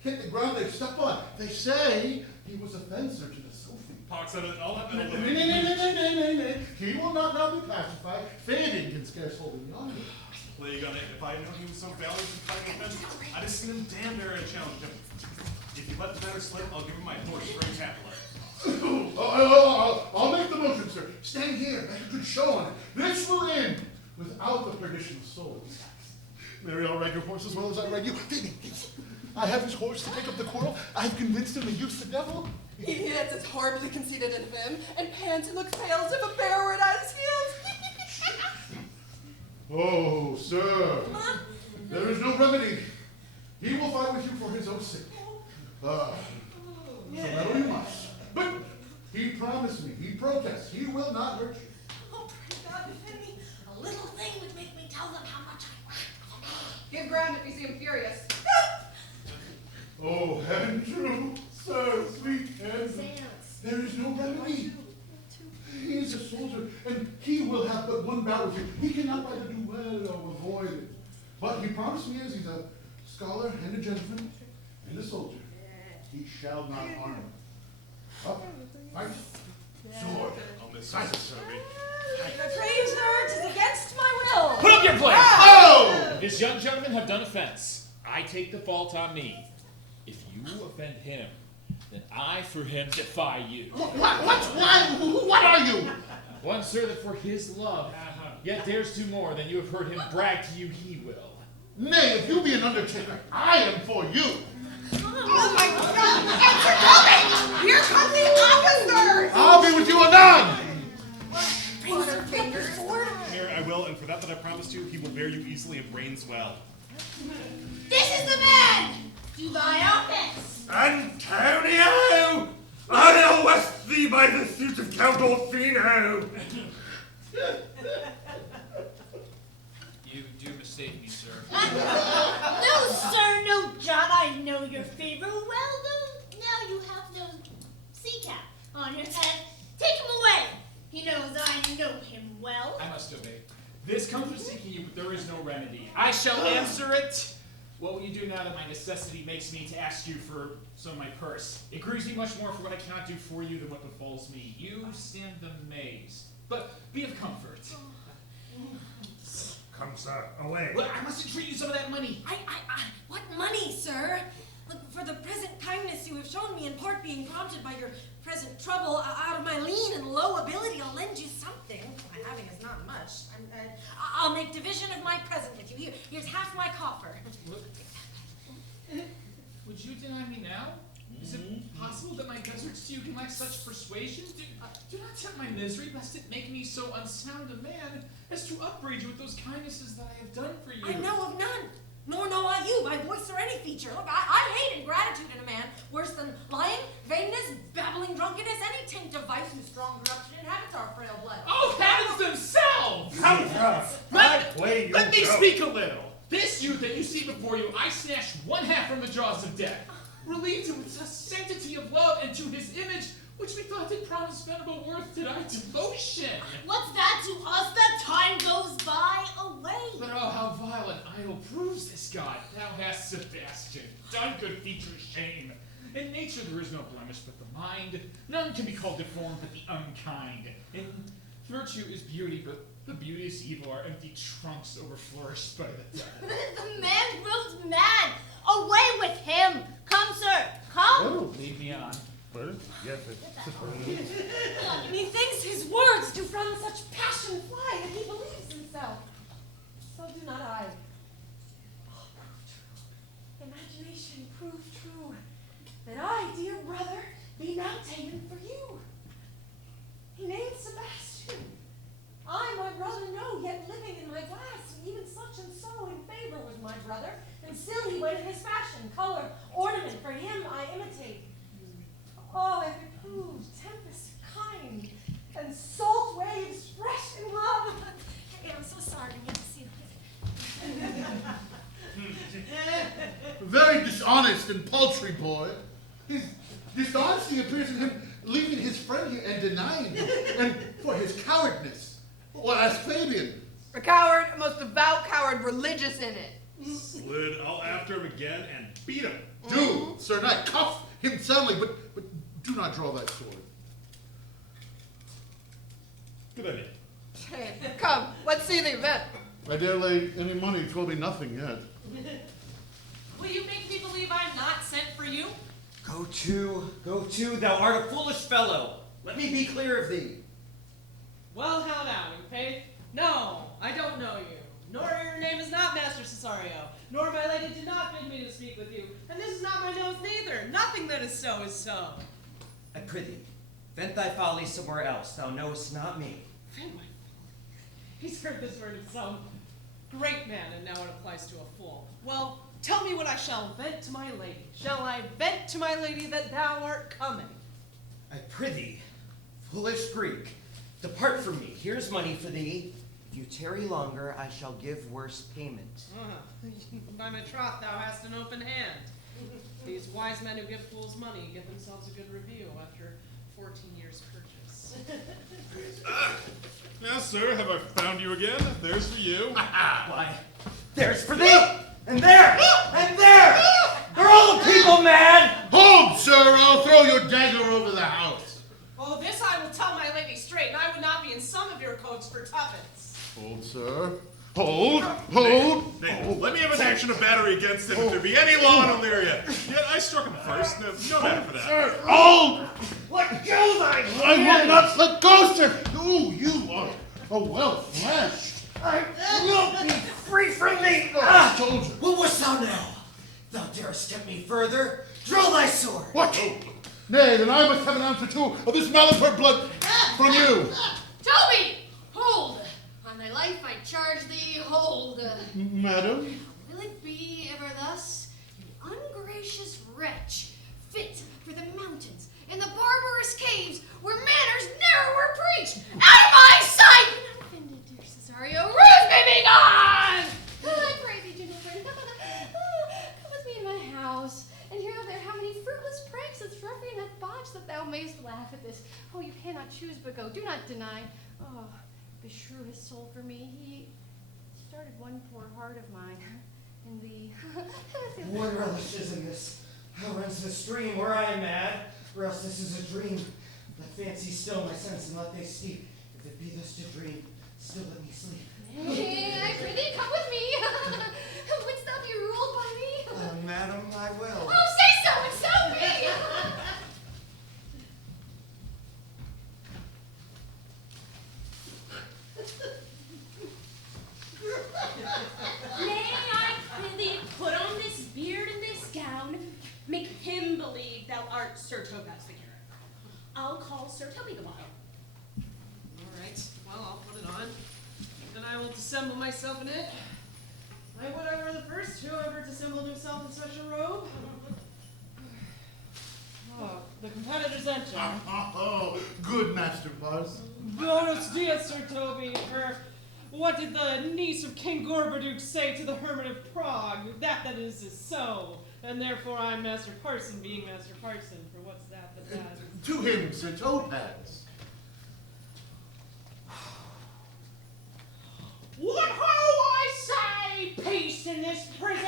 hit the ground they've stepped on. They say he was a fencer to the Sophie. Pox at it, I'll have it. Nay. He will not now be pacified. Fabian can scarce hold him on. Plague on it, if I had known he was so valiant in fighting offense, I'd have seen him damn near and challenged him. If you let the matter slip, I'll give him my horse for a tablet. I'll make the motion, sir. Stand here, make a good show on it. This will end without the perdition of souls. Mary, I'll ride your horse as well as I ride you. I have his horse to take up the quarrel. I've convinced him to use the devil. He that's as horribly conceited in him, and pants and looks pale as if a bear were at his heels. Oh, sir, there is no remedy. He will fight with you for his own sake. So meddle you must. But he promised me, he protests, he will not hurt you. Oh, pray God, defend me. A little thing would make me tell them how much I work. Give ground if you see him furious. Oh, heaven true, sir, sweet heaven. There is no remedy. He is a soldier, and he will have but one battle with you. He cannot either do well or avoid it. But he promised me as he's a scholar and a gentleman and a soldier, he shall not harm him. Up, fight, sword, I'll miss you, Toby. Pray, sir, 'tis against my will. Put up your blade! Oh! This young gentleman have done offense. I take the fault on me. If you offend him, then I for him defy you. What are you? One, sir, that for his love, yet dares do more than you have heard him brag to you he will. Nay, if you be an undertaker, I am for you. Oh my God! Answer Toby! Here comes the officers! I'll be with you anon! Bring Sir Finger's sword. Here, I will, and for that I promised you, he will bear you easily and reigns well. This is the man! Do thy office! Antonio! I'll west thee by the suit of Count Orsino! You do mistake me, sir. No, sir, no, John. I know your favor well, though. Now you have no sea cap on your head. Take him away. He knows I know him well. I must obey. This comes from seeking you, but there is no remedy. I shall answer it. What will you do now that my necessity makes me to ask you for some of my purse? It grieves me much more for what I cannot do for you than what befalls me. You stand amazed, but be of comfort. Come, sir, away. Well, I must entreat you some of that money. What money, sir? Look, for the present kindness you have shown me, in part being prompted by your present trouble, out of my lean and low ability, I'll lend you something. My having is not much. I'll make division of my present with you. Here's half my coffer. Would you deny me now? Is it possible that my deserts to you can lack such persuasion? Do not tempt my misery, lest it make me so unsound a man as to upbraid you with those kindnesses that I have done for you. I know of none. Nor know I you by voice or any feature. Look, I hate ingratitude in a man worse than lying, vainness, babbling, drunkenness, any taint of vice whose strong corruption inhabits our frail blood. Oh, heavens themselves! Let me speak a little. This youth that you see before you, I snatched one half from the jaws of death, relieved him with such sanctity of love, and to his image, which we thought did promise venerable worth, did our devotion. What's that to us? That time goes by away. But oh, how vile and idle proves this God. Thou hast, Sebastian, done good features shame. In nature there is no blemish but the mind. None can be called deformed but the unkind. In virtue is beauty, but the beauteous evil are empty trunks overflourished by the devil. The man grows mad. Away with him. Come, sir. Come. Oh, lead me on. Methinks his words do from such passion fly that he believes himself. So do not I. Oh, prove true. Imagination prove true. That I, dear brother, be now taken for you. He named Sebastian. I, my brother, know, yet living in my glass, and even such and so in favor was my brother, and still he went in his fashion, color, ornament, for him I imitate. Oh, if it proved tempest kind, and salt waves fresh in love. Hey, I'm so sorry, you have to see this. Very dishonest and paltry boy. His dishonesty appears in him leaving his friend here and denying him, and for his cowardness. Well, ask Fabian. A coward, a most devout coward, religious in it. Slid all after him again and beat him. Do, Sir Knight, cuff him soundly, but do not draw that sword. Good idea. Hey, come, let's see the event. I dare lay any money, 'twill be nothing yet. Will you make me believe I'm not sent for you? Go to, thou art a foolish fellow. Let me be clear of thee. Well, how now, in faith? No, I don't know you. Nor your name is not Master Cesario. Nor my lady did not bid me to speak with you. And this is not my nose neither. Nothing that is so is so. I prithee, vent thy folly somewhere else. Thou knowest not me. Vent my folly. He's heard this word of some great man, and now it applies to a fool. Well, tell me what I shall vent to my lady. Shall I vent to my lady that thou art coming? I prithee, foolish Greek, depart from me. Here's money for thee. If you tarry longer, I shall give worse payment. By my troth, thou hast an open hand. These wise men who give fools money give themselves a good review after 14 years' purchase. Now, sir, have I found you again? There's for you. Why, there's for thee! And there! And there! Are all the people mad? Hold, sir, I'll throw your dagger over the house. Oh, this I will tell my lady straight, and I would not be in some of your coats for tuppence. Hold, sir. Hold. Let me have an action of battery against him if there be any law in Illyria. Yet I struck him first. No matter for that. Sir, hold! Let go thy hand! I will not let go, sir! Ooh, you are a well-fleshed. I will be free from thee! Soldier. What wast thou now? Thou darest tempt me further? Draw thy sword! What? Nay, then I must have an answer too of this malapert blood from you. Toby! Hold! On thy life I charge thee, hold! Madam? Will it be ever thus? You ungracious wretch, fit for the mountains and the barbarous caves where manners never were preached! Out of my sight! Be not offended, dear Cesario. Ruse me, be gone! I pray thee, gentle friend, come with me in my house, and hear there how many fruitless pranks this ruffian hath botched, that thou mayst laugh at this. Oh, you cannot choose but go. Do not deny. Oh, beshrew his soul for me. He started one poor heart of mine. And the... What relish is in this? How runs the stream? Were I mad? Or else this is a dream. Let fancy still my sense and let they steep. If it be thus to dream, still let me sleep. I prithee, come with me. Wouldst thou be ruled by me? Madam, I will. Oh, say so, and so be! May I prithee put on this beard and this gown, make him believe thou art Sir Topas the Carrot. I'll call Sir Toby the while. All right, well, I'll put it on. Then I will dissemble myself in it. I would I were the first who presenter. Oh, good Master Pars. Buenos dias, Sir Toby. What did the niece of King Gorbaduke say to the Hermit of Prague? That is so. And therefore I'm Master Parson, being Master Parson. For what's that but that? To him, Sir Topaz. What ho, I say! Peace in this prison!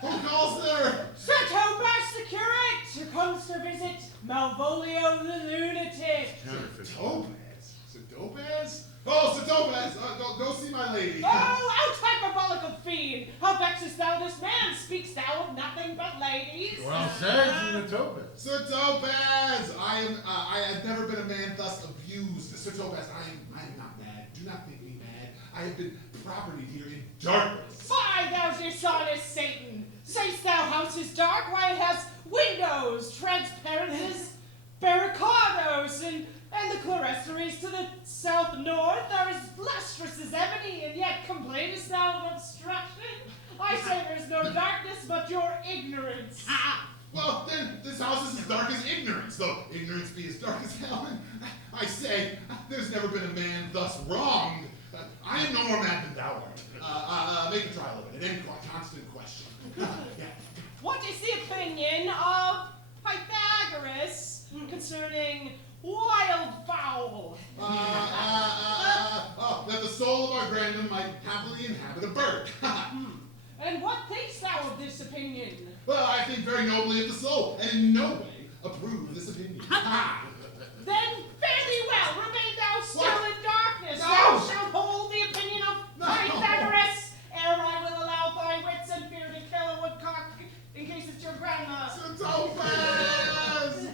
Who calls there? Sir Topaz the curate comes to visit Malvolio the lunatic. Sir Topaz? Sir Topaz? Oh, Sir Topaz! Go see my lady. Oh, out hyperbolical fiend! How vexest thou this man? Speakst thou of nothing but ladies? Well said, Sir Topaz. Sir Topaz! I have never been a man thus abused. Sir Topaz, I am not mad. Do not think me mad. I have been property here in darkness. Fie, thou dishonest Satan! Sayst thou house is dark? Why, it has windows, transparencies, barricados, and the clerestories to the south-north are as lustrous as ebony, and yet complainest thou of obstruction? I say there's no darkness but your ignorance. Well, then, this house is as dark as ignorance, though ignorance be as dark as hell. I say, there's never been a man thus wronged. I am no more mad than thou art. Make a trial of it, an end constant question. Yeah. What is the opinion of Pythagoras concerning wildfowl? That the soul of our grandam might happily inhabit a bird. And what thinkst thou of this opinion? Well, I think very nobly of the soul, and in no way approve of this opinion. Then fare thee well, remain thou still What? in darkness. No. Thou shalt hold the opinion of Pythagoras, ere I will allow thy wits and fear to kill a woodcock in case it's your grandma. Sir Topaz!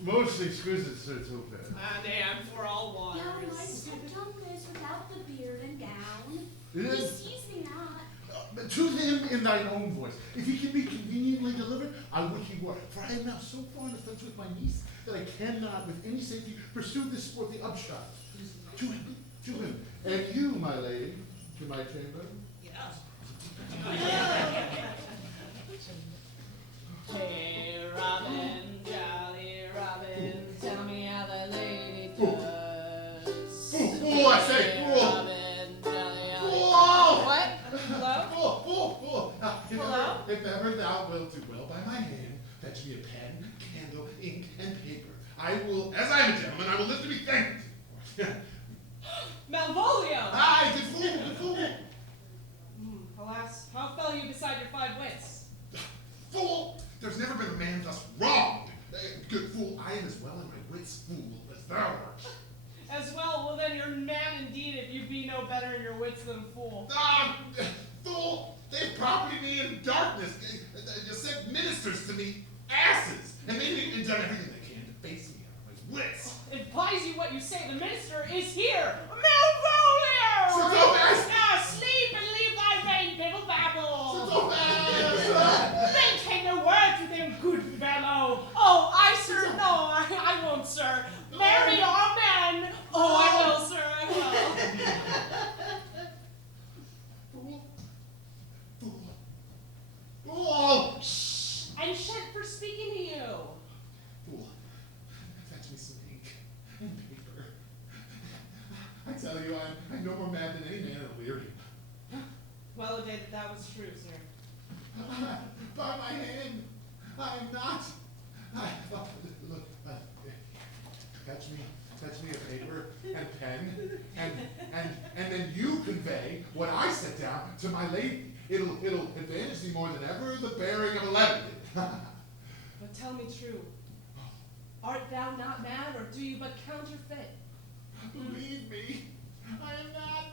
Most exquisite, Sir Topaz. Nay, I'm for all waters. Thou mightst have done this without the beard and gown. It He is sees me not. to him in thine own voice. If he can be conveniently delivered, I would he were. For I am now so far in offense with my niece that I cannot with any safety pursue this sport the upshot. To him. And you, my lady, to my chamber. Hey, Robin, jolly Robin, tell me how the lady does. Fool, I say, Hey, fool. Robin, jolly, Fool! What? Hello? Fool. Hello? If ever thou wilt do well by my hand, fetch me a pen, candle, ink, and paper. I will, as I am a gentleman, I will live to be thanked. Malvolio! Aye, good fool. Alas, how fell you beside your 5 wits? Fool! There's never been a man thus wronged. Good fool, I am as well in my wits, fool, as thou art. As well then you're mad indeed if you be no better in your wits than fool. Fool! They've propertied me in darkness. They sent ministers to me, asses, and they've done everything they can to face me out of my wits. Advise you what you say. The minister is here. Malvolio! Sir Topaz! Now sleep and leave thy vain bibble babble. Sir Topaz! Maintain no words with him, good fellow. Oh, I won't, sir. Marry our man. Oh, I will, sir, I will. Fool! And shed for speaking to you. Fool, fetch me some ink and paper. I tell you, I'm no more mad than any man in Illyria. Well, a day that was true, sir. By my hand, I am not. Look, fetch me a paper and pen, and then you convey what I set down to my lady. It'll advantage thee more than ever the bearing of a letter did. But tell me true. Art thou not mad, or do you but counterfeit? Believe me, I am not.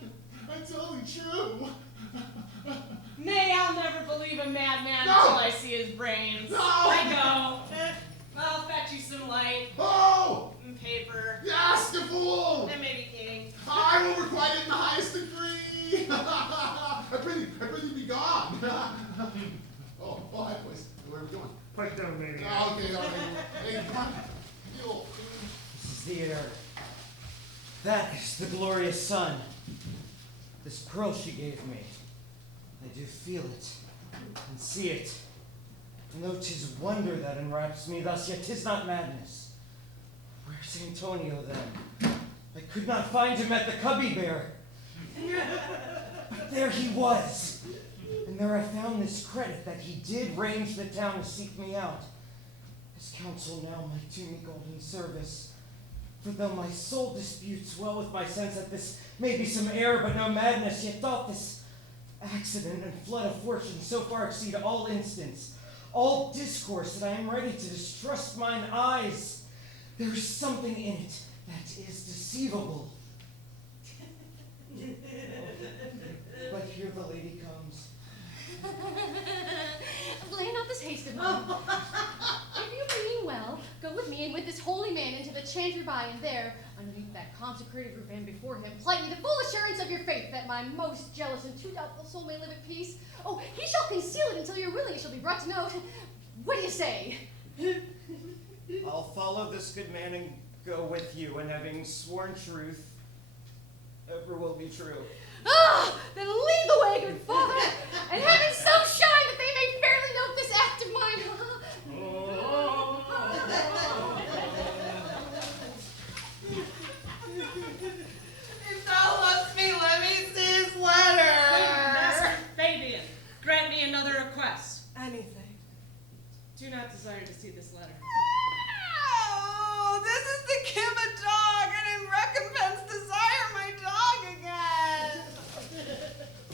I tell thee true. Nay, I'll never believe a madman No! until I see his brains. No! I go. I'll fetch you some light. Oh! And paper. Yes, the fool! And maybe ink. I will requite it in the highest degree. I prithee be gone. Oh, hi, boys. Where are we going? Pipe down, maniac. Okay. Hey, come on. This is the air. That is the glorious sun. This pearl she gave me, I do feel it and see it. And though 'tis wonder that enwraps me thus, yet 'tis not madness. Where's Antonio then? I could not find him at the Cubby Bear. But there he was. And there I found this credit that he did range the town to seek me out. His counsel now might do me golden service. For though my soul disputes well with my sense that this may be some error but no madness, yet doth this accident and flood of fortune so far exceed all instance, all discourse, that I am ready to distrust mine eyes. There is something in it that is deceivable. But here the lady comes. Lay not this haste of mine. If you mean well, go with me and with this holy man into the chanter by, and there, underneath that consecrated roof and before him, plight me the full assurance of your faith, that my most jealous and too doubtful soul may live at peace. Oh, he shall conceal it until your willing shall be brought to note. What do you say? I'll follow this good man and go with you, and having sworn truth, ever will be true. Ah, then lead the way, good father, and having so shine that they may fairly note this act of mine. If thou lovest me, let me see his letter. Master Fabian, grant me another request. Anything. Do not desire to see this letter. Oh, this is to kill a dog, and in recompense desire my dog again.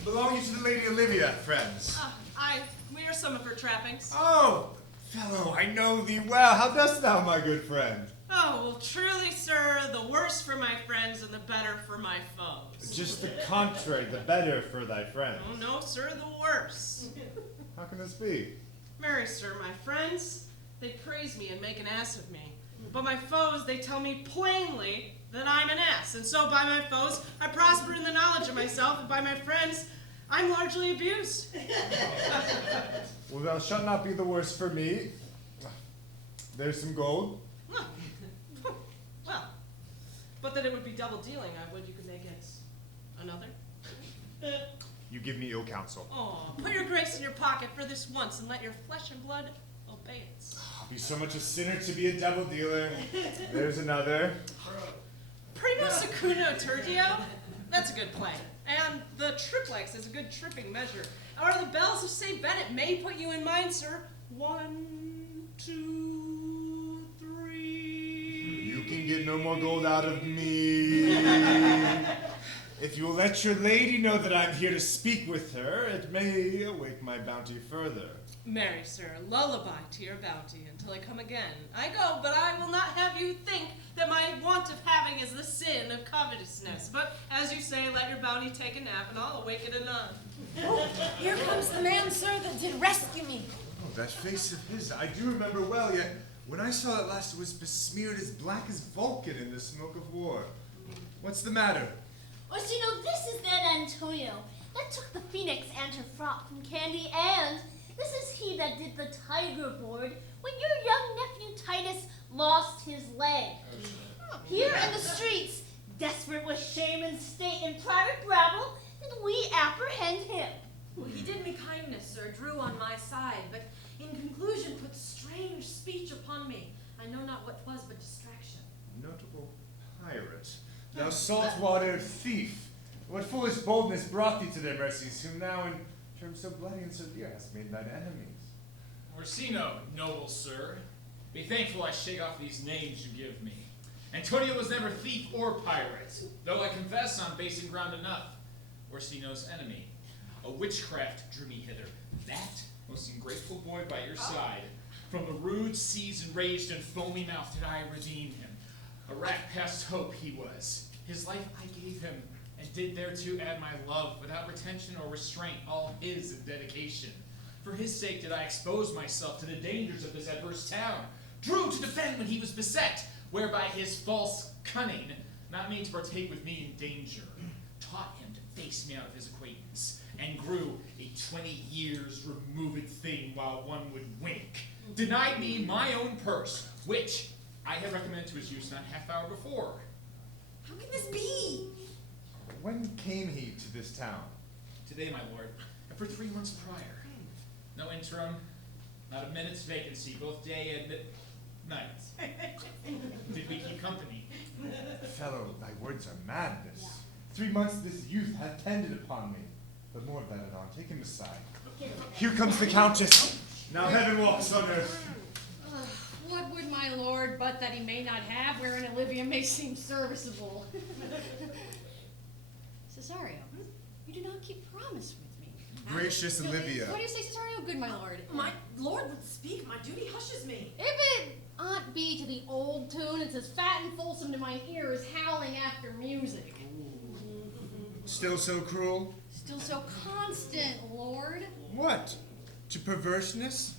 Belonging to the Lady Olivia, friends. We are some of her trappings. Oh, fellow, I know thee well. How dost thou, my good friend? Oh, well, truly, sir, the worse for my friends and the better for my foes. Just the contrary, the better for thy friends. Oh, no, sir, the worse. How can this be? Marry, sir, my friends, they praise me and make an ass of me. But my foes, they tell me plainly that I'm an ass. And so by my foes, I prosper in the knowledge of myself, and by my friends, I'm largely abused. Well, thou shalt not be the worse for me. There's some gold. Well, but that it would be double dealing, I would you could make it another. You give me ill counsel. Oh, put your grace in your pocket for this once, and let your flesh and blood obey it. I'll be so much a sinner to be a double dealer. There's another. Primo secundo tertio? That's a good play. And the triplex is a good tripping measure. Or the bells of St. Bennet may put you in mind, sir. 1, 2, 3. You can get no more gold out of me. If you will let your lady know that I'm here to speak with her, it may awake my bounty further. Marry, sir, lullaby to your bounty until I come again. I go, but I will not have you think that my want of having is the sin of covetousness. But as you say, let your bounty take a nap, and I'll awake it anon. Oh, here comes the man, sir, that did rescue me. Oh, that face of his, I do remember well, yet when I saw it last, it was besmeared as black as Vulcan in the smoke of war. What's the matter? Orsino, this is that Antonio that took the phoenix and her frock from Candy, and this is he that did the tiger board when your young nephew Titus lost his leg. Here in the streets, desperate with shame and state and private rabble, did we apprehend him. Well, he did me kindness, sir, drew on my side, but in conclusion put strange speech upon me. I know not what 'twas but distraction. Notable pirate. Thou saltwater thief. What foolish boldness brought thee to their mercies, whom now in terms so bloody and so dear hast made thine enemies? Orsino, noble sir, be thankful I shake off these names you give me. Antonio was never thief or pirate, though I confess on base and ground enough. Orsino's enemy. A witchcraft drew me hither. That most ungrateful boy by your side. From the rude seas enraged and foamy mouth did I redeem him. A rat past hope he was. His life I gave him, and did thereto add my love, without retention or restraint, all his in dedication. For his sake did I expose myself to the dangers of this adverse town, drew to defend when he was beset, whereby his false cunning not made to partake with me in danger, taught him to face me out of his acquaintance, and grew a 20 years removed thing while one would wink, denied me my own purse, which I had recommended to his use not half hour before. How can this be? When came he to this town? Today, my lord, and for 3 months prior. No interim, not a minute's vacancy, both day and Night. Did we keep company? Fellow, thy words are madness. 3 months this youth hath tended upon me. But more of that anon. Take him aside. Here comes the Countess. Now heaven walks on earth. What would my lord but that he may not have wherein Olivia may seem serviceable? Cesario, you do not keep promise with me. Gracious Olivia. What do you say, Cesario? Good, my lord. My lord would speak. My duty hushes me. If it ought be to the old tune, it's as fat and fulsome to mine ear as howling after music. Still so cruel? Still so constant, lord. What? To perverseness?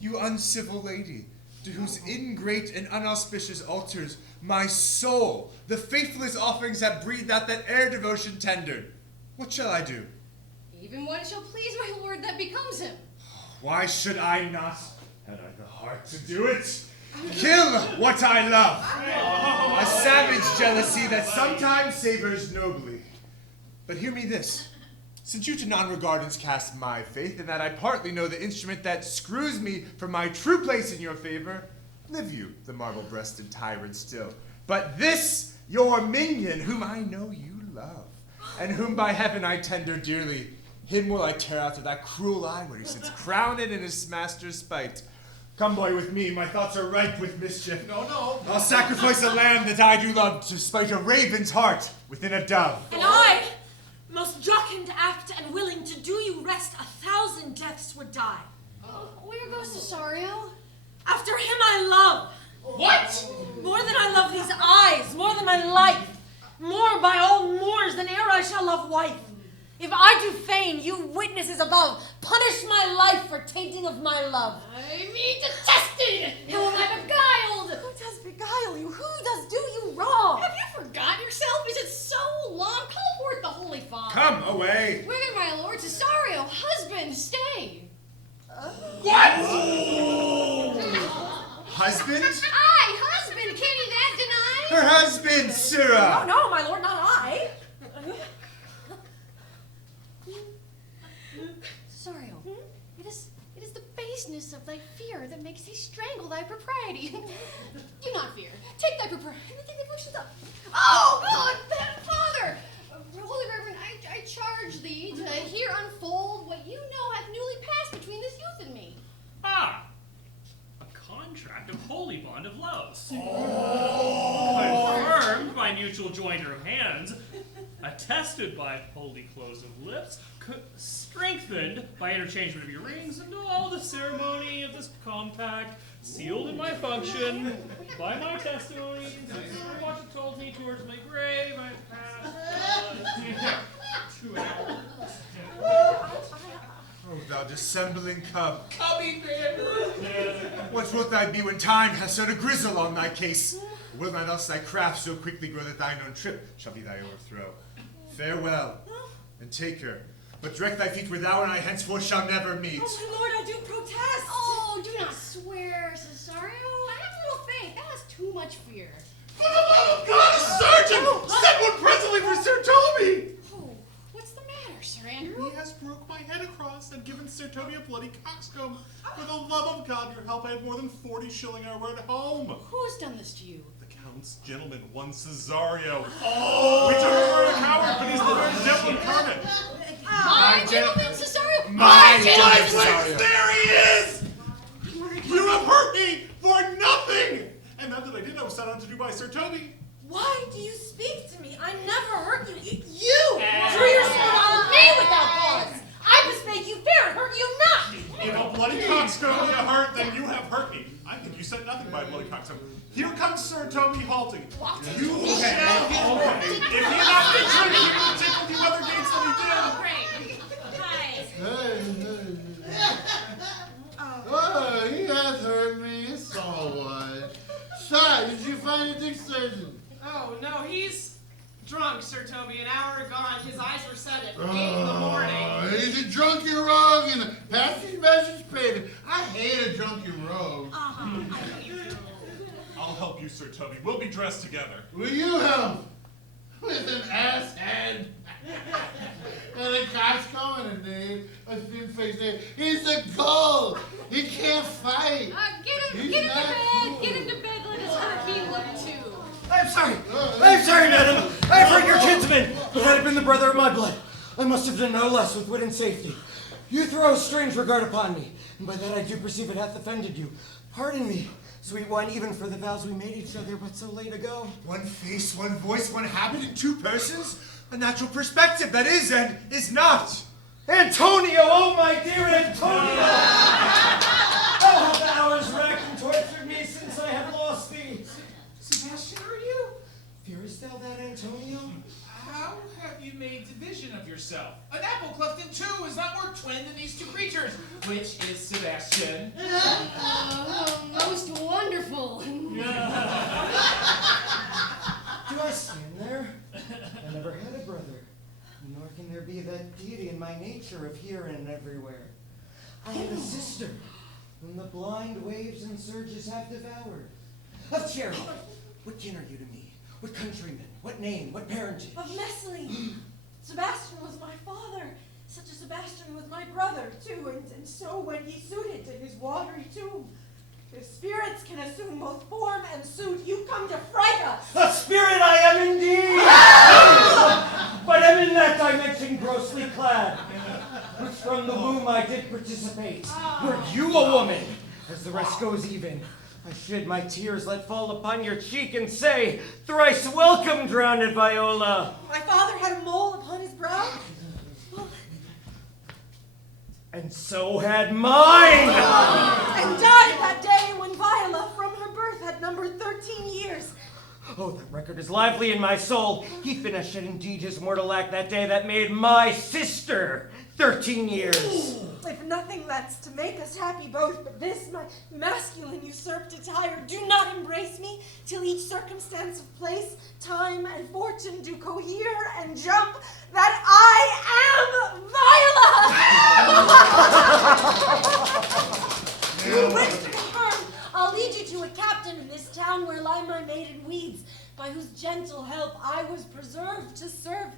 You uncivil lady, to whose ingrate and unauspicious altars my soul, the faithless offerings have breathed out that air devotion tendered. What shall I do? Even what it shall please my lord that becomes him. Why should I not? Had I the heart to do it? Kill what I love. A savage jealousy that sometimes savors nobly. But hear me this. Since you to non-regardance cast my faith, and that I partly know the instrument that screws me from my true place in your favor, live you, the marble-breasted tyrant still. But this, your minion, whom I know you love, and whom by heaven I tender dearly, him will I tear out of that cruel eye where he sits crowned in his master's spite. Come, boy, with me. My thoughts are ripe with mischief. No. I'll sacrifice a lamb that I do love to spite a raven's heart within a dove. And I, most jocund, apt, and willing to do you rest, 1,000 deaths would die. Where goes Cesario? After him I love. What? More than I love these eyes, more than my life, more by all Moors than e'er I shall love wife. If I do feign, you witnesses above, punish my life for tainting of my love. I mean detested! Who am I beguiled? Who does beguile you? Who does do you wrong? Have you forgot yourself? Is it so long? Call forth the Holy Father. Come away. Whither, my lord? Cesario, husband, stay. What? Husband? Aye, husband, can you that deny? Her husband, sirrah. No, my lord, not I. Cesario, it is the baseness of thy fear that makes thee strangle thy propriety. Do not fear. Take thy propriety. Take thy functions up. Oh, God, then, Father! Holy Reverend, I charge thee to here unfold what you know hath newly passed between this youth and me. Ah! A contract of holy bond of love. Oh. Confirmed by mutual joinder of hands, attested by holy close of lips, strengthened by interchangement of your rings, and all the ceremony of this compact, sealed in my function, by my testimony, since what you told me towards my grave, I passed 2 hours. Oh, thou dissembling cub. Cubby bear. What wilt thou be when time has set a grizzle on thy case? Or will not else thy craft so quickly grow that thine own trip shall be thy overthrow? Farewell, and take her. But direct thy feet where thou and I henceforth shall never meet. Oh, my lord, I do protest. Oh, do not swear, Cesario. I have little faith. Thou hast too much fear. For the love of God, a surgeon! Send one presently for Sir Toby! Oh, what's the matter, Sir Andrew? He has broke my head across and given Sir Toby a bloody coxcomb. For the love of God, your help, I had more than 40 shilling I were at home. Who's done this to you? The Count's gentleman, one Cesario. Oh! We took him for a coward, but he's the very devil incarnate. My gentleman, Cesario! My Flex, gentleman! there he is! You have hurt me for nothing! And that I did, I was sent on to do by Sir Toby. Why do you speak to me? I never hurt you. You drew your sword on me without cause. I bespake you fair and hurt you not. If a bloody coxcomb you hurt, then you have hurt me. I think you said nothing by a bloody coxcomb. Here comes Sir Toby halting. You shall his word. If he not be true, he will tickle you other gates than he did. Oh, he has hurt me. So what? Shy, did you find anything certain? Oh, no, he's drunk, Sir Toby. An hour gone. His eyes were set at 8 in the morning. He's a drunken rogue and a passing message paid. I hate a drunken rogue. I'll help you, Sir Toby. We'll be dressed together. Will you help? With an ass head. And a coxcomb and a name, a thin-faced name. He's a gull. He can't fight. Get him Get him to bed, let his hurricane look too. I'm sorry, madam. I have hurt your kinsman, but had it been the brother of my blood, I must have done no less with wit and safety. You throw a strange regard upon me, and by that I do perceive it hath offended you. Pardon me, sweet one, even for the vows we made each other but so late ago. One face, one voice, one habit in two persons? A natural perspective that is and is not. Antonio, oh my dear Antonio! How have the hours racked and tortured me since I have lost thee? Sebastian, are you? Fearest thou that, Antonio? How have you made division of yourself? An apple cleft in two is not more twin than these two creatures. Which is Sebastian? Most wonderful. Do I stand there? I never had a brother, nor can there be that deity in my nature of here and everywhere. I had a sister, whom the blind waves and surges have devoured. Of charity, what kin are you to me? What countrymen? What name? What parentage? Of Messling. Sebastian was my father. Such a Sebastian was my brother, too, and so when he suited to his watery tomb. If spirits can assume both form and suit, you come to fright us. A spirit I am indeed! But am in that dimension grossly clad, which from the womb I did participate. Were you a woman, as the rest goes even, I should my tears let fall upon your cheek and say, thrice welcome, drowned Viola. My father had a mole upon his brow. And so had mine! And died that day when Viola, from her birth, had numbered 13 years. Oh, that record is lively in my soul. He finished indeed his mortal act that day that made my sister 13 years. If nothing less to make us happy both, but this, my masculine usurped attire, do not embrace me till each circumstance of place, time, and fortune do cohere and jump, that I am Viola! Which to confirm, I'll lead you to a captain in this town where lie my maiden weeds, by whose gentle help I was preserved to serve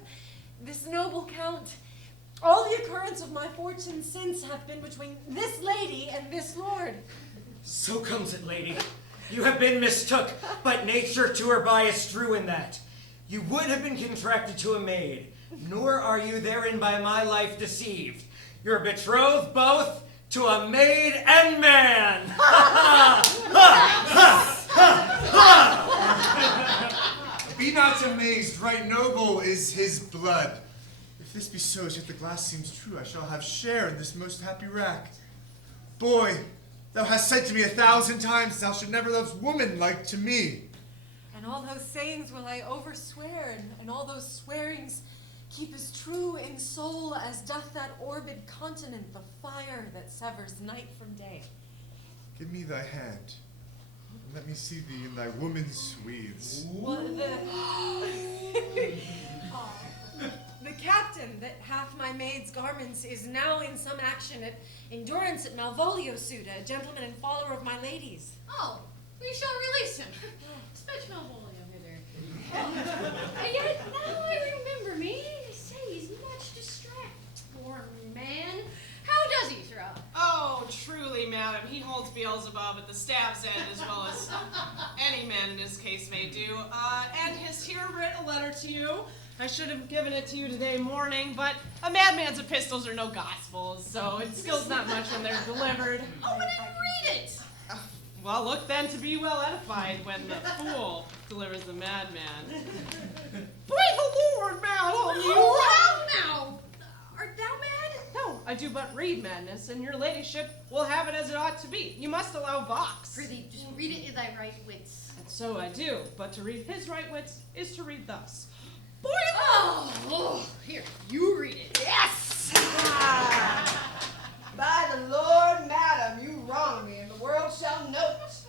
this noble count. All the occurrence of my fortune since hath been between this lady and this lord. So comes it, lady. You have been mistook, but nature to her bias drew in that. You would have been contracted to a maid, nor are you therein by my life deceived. You're betrothed both to a maid and man. Be not amazed, right noble is his blood. If this be so, as yet the glass seems true, I shall have share in this most happy rack. Boy, thou hast said to me 1,000 times, thou should never love woman like to me. And all those sayings will I overswear, and all those swearings keep as true in soul as doth that orbed continent the fire that severs night from day. Give me thy hand, and let me see thee in thy woman's weeds. Well, the captain that hath my maid's garments is now in some action at endurance at Malvolio suit, a gentleman and follower of my lady's. Oh, we shall release him. Dispatch Malvolio hither. And yet, now I remember me. They say he's much distracted. Poor man. How does he throw? Oh, truly, madam, he holds Beelzebub at the staff's end as well as any man in this case may do. And has here writ a letter to you. I should have given it to you today morning, but a madman's epistles are no gospels, so it skills not much when they're delivered. Oh, and then read it! Well, look then to be well edified when the fool delivers the madman. Praise the Lord, mad on you! Oh, how now? Art thou mad? No, I do but read madness, and your ladyship will have it as it ought to be. You must allow vox. Prithee, just read it in thy right wits. And so I do, but to read his right wits is to read thus. Boy, Here, you read it. Yes! By the Lord, madam, you wrong me, and the world shall know it.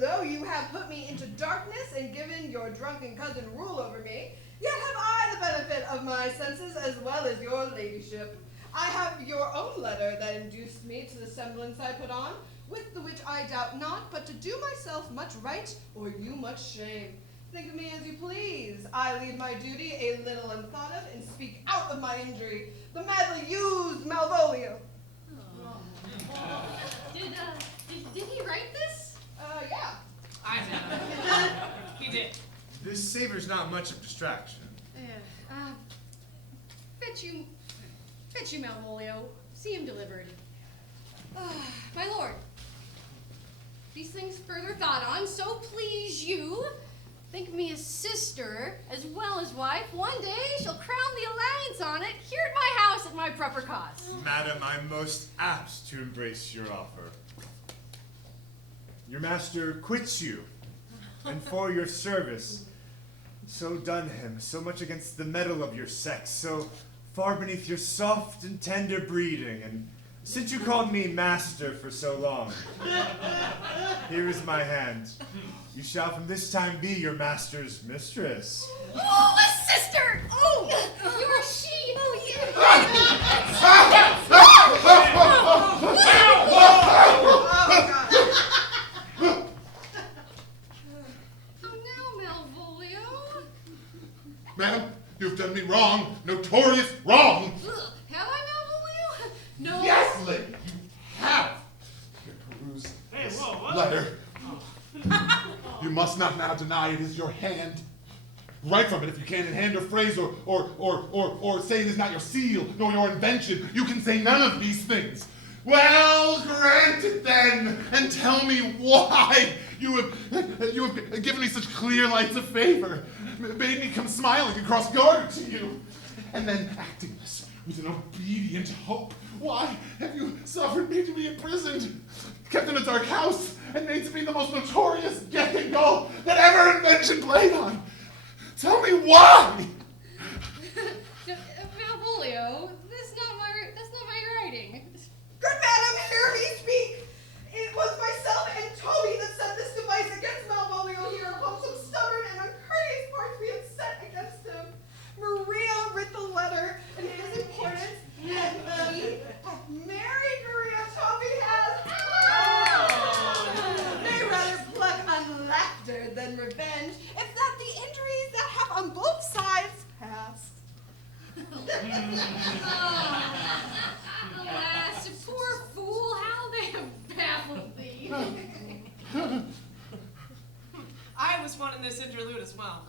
Though you have put me into darkness and given your drunken cousin rule over me, yet have I the benefit of my senses as well as your ladyship. I have your own letter that induced me to the semblance I put on, with the which I doubt not, but to do myself much right or you much shame. Think of me as you please. I leave my duty a little unthought of and speak out of my injury. The madly used Malvolio. Did This savor's not much of distraction. Fetch you, Malvolio. See him delivered. My lord, these things further thought on, so please you, think me a sister as well as wife. One day shall crown the alliance on it here at my house at my proper cause. Madam, I'm most apt to embrace your offer. Your master quits you, and for your service, so done him, so much against the mettle of your sex, so far beneath your soft and tender breeding, and since you called me master for so long, here is my hand. You shall from this time be your master's mistress. Oh, a sister! Oh, you're she! Oh, now, Malvolio. Madam, you've done me wrong, notorious wrong. Have I, Malvolio? No. Yes, lady, you have. Here, peruse this letter. You must not now deny it is your hand. Write from it if you can in hand or phrase, or say it is not your seal, nor your invention. You can say none of these things. Well, grant it then, and tell me why you have given me such clear lights of favor, made me come smiling across garter to you, and then acting this with an obedient hope. Why have you suffered me to be imprisoned, kept in a dark house, and made to be the most notorious get and go that ever invention played on? Tell me why! Malvolio, that's not my writing. Good madam, hear me speak. It was myself and Toby that set this device against Malvolio here upon some stubborn and uncourteous parts we had set against him. Maria writ the letter, and it is important, and we have married Maria. Toby has. They rather pluck on laughter than revenge, if that the injuries that have on both sides passed. Alas, poor fool, how they have baffled thee. I was wanting this interlude as well.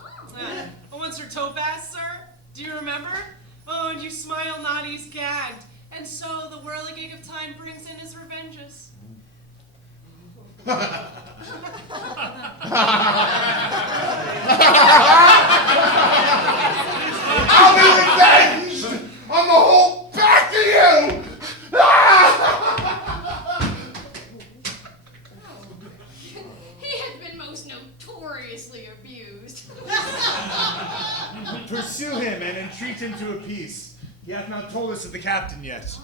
Once her toe passed, sir. Do you remember? Oh, and you smile not, he's gagged. And so the whirligig of time brings in his revenges. I'll be revenged on the whole pack of you! He had been most notoriously abused. Pursue him and entreat him to a peace. He hath not told us of the captain yet.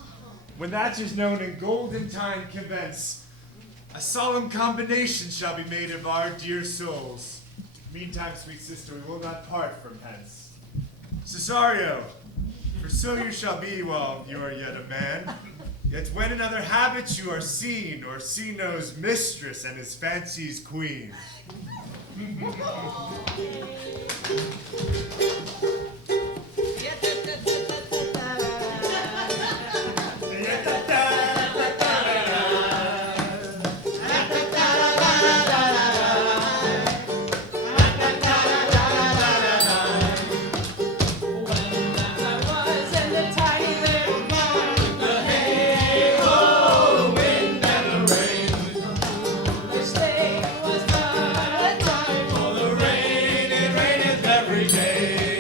When that is known in golden time commence, a solemn combination shall be made of our dear souls. Meantime, sweet sister, we will not part from hence. Cesario, for so you shall be while you are yet a man. Yet when in other habits you are seen, Orsino's mistress and his fancy's queen. Every day.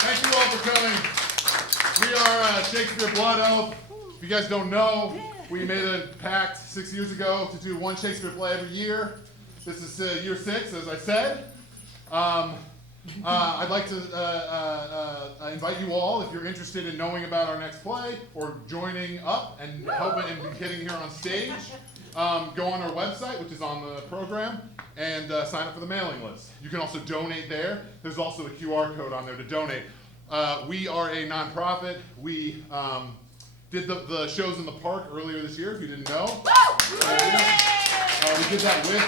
Thank you all for coming. We are Shakespeare Blood Oath. If you guys don't know, we made a pact 6 years ago to do one Shakespeare play every year. This is year 6, as I said. I'd like to invite you all, if you're interested in knowing about our next play or joining up and helping and getting here on stage, go on our website, which is on the program, and sign up for the mailing list. You can also donate there. There's also a QR code on there to donate. We are a nonprofit. We did the shows in the park earlier this year, if you didn't know. We did that with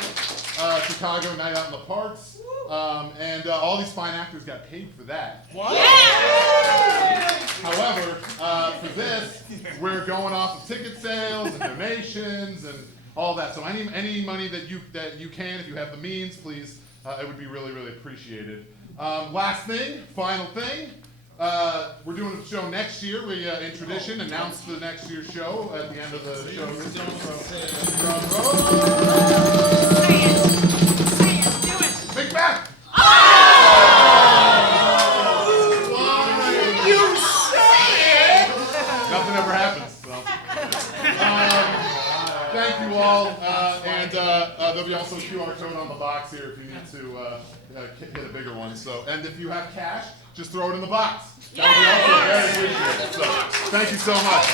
Chicago Night Out in the Parks. And all these fine actors got paid for that. What? Yeah! However, for this, we're going off of ticket sales and donations and all that. So any money that you can, if you have the means, please, it would be really, really appreciated. Last thing, final thing. We're doing a show next year. We, in tradition, announced the next year's show at the end of the show. Big back! Oh! You said it! Nothing ever happens. So. Thank you all. And there'll be also a QR code on the box here if you need to hit a bigger one. So, and if you have cash, just throw it in the box. That would be also very appreciated. So, thank you so much.